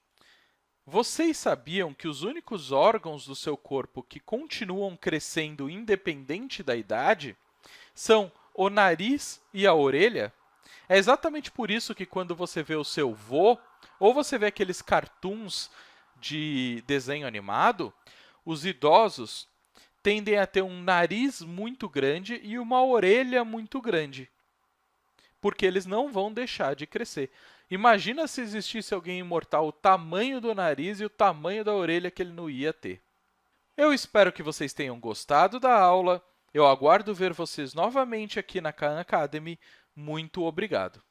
Vocês sabiam que os únicos órgãos do seu corpo que continuam crescendo independente da idade são o nariz e a orelha? É exatamente por isso que quando você vê o seu vô, ou você vê aqueles cartoons de desenho animado, os idosos tendem a ter um nariz muito grande e uma orelha muito grande, porque eles não vão deixar de crescer. Imagina se existisse alguém imortal, o tamanho do nariz e o tamanho da orelha que ele não ia ter. Eu espero que vocês tenham gostado da aula. Eu aguardo ver vocês novamente aqui na Khan Academy. Muito obrigado!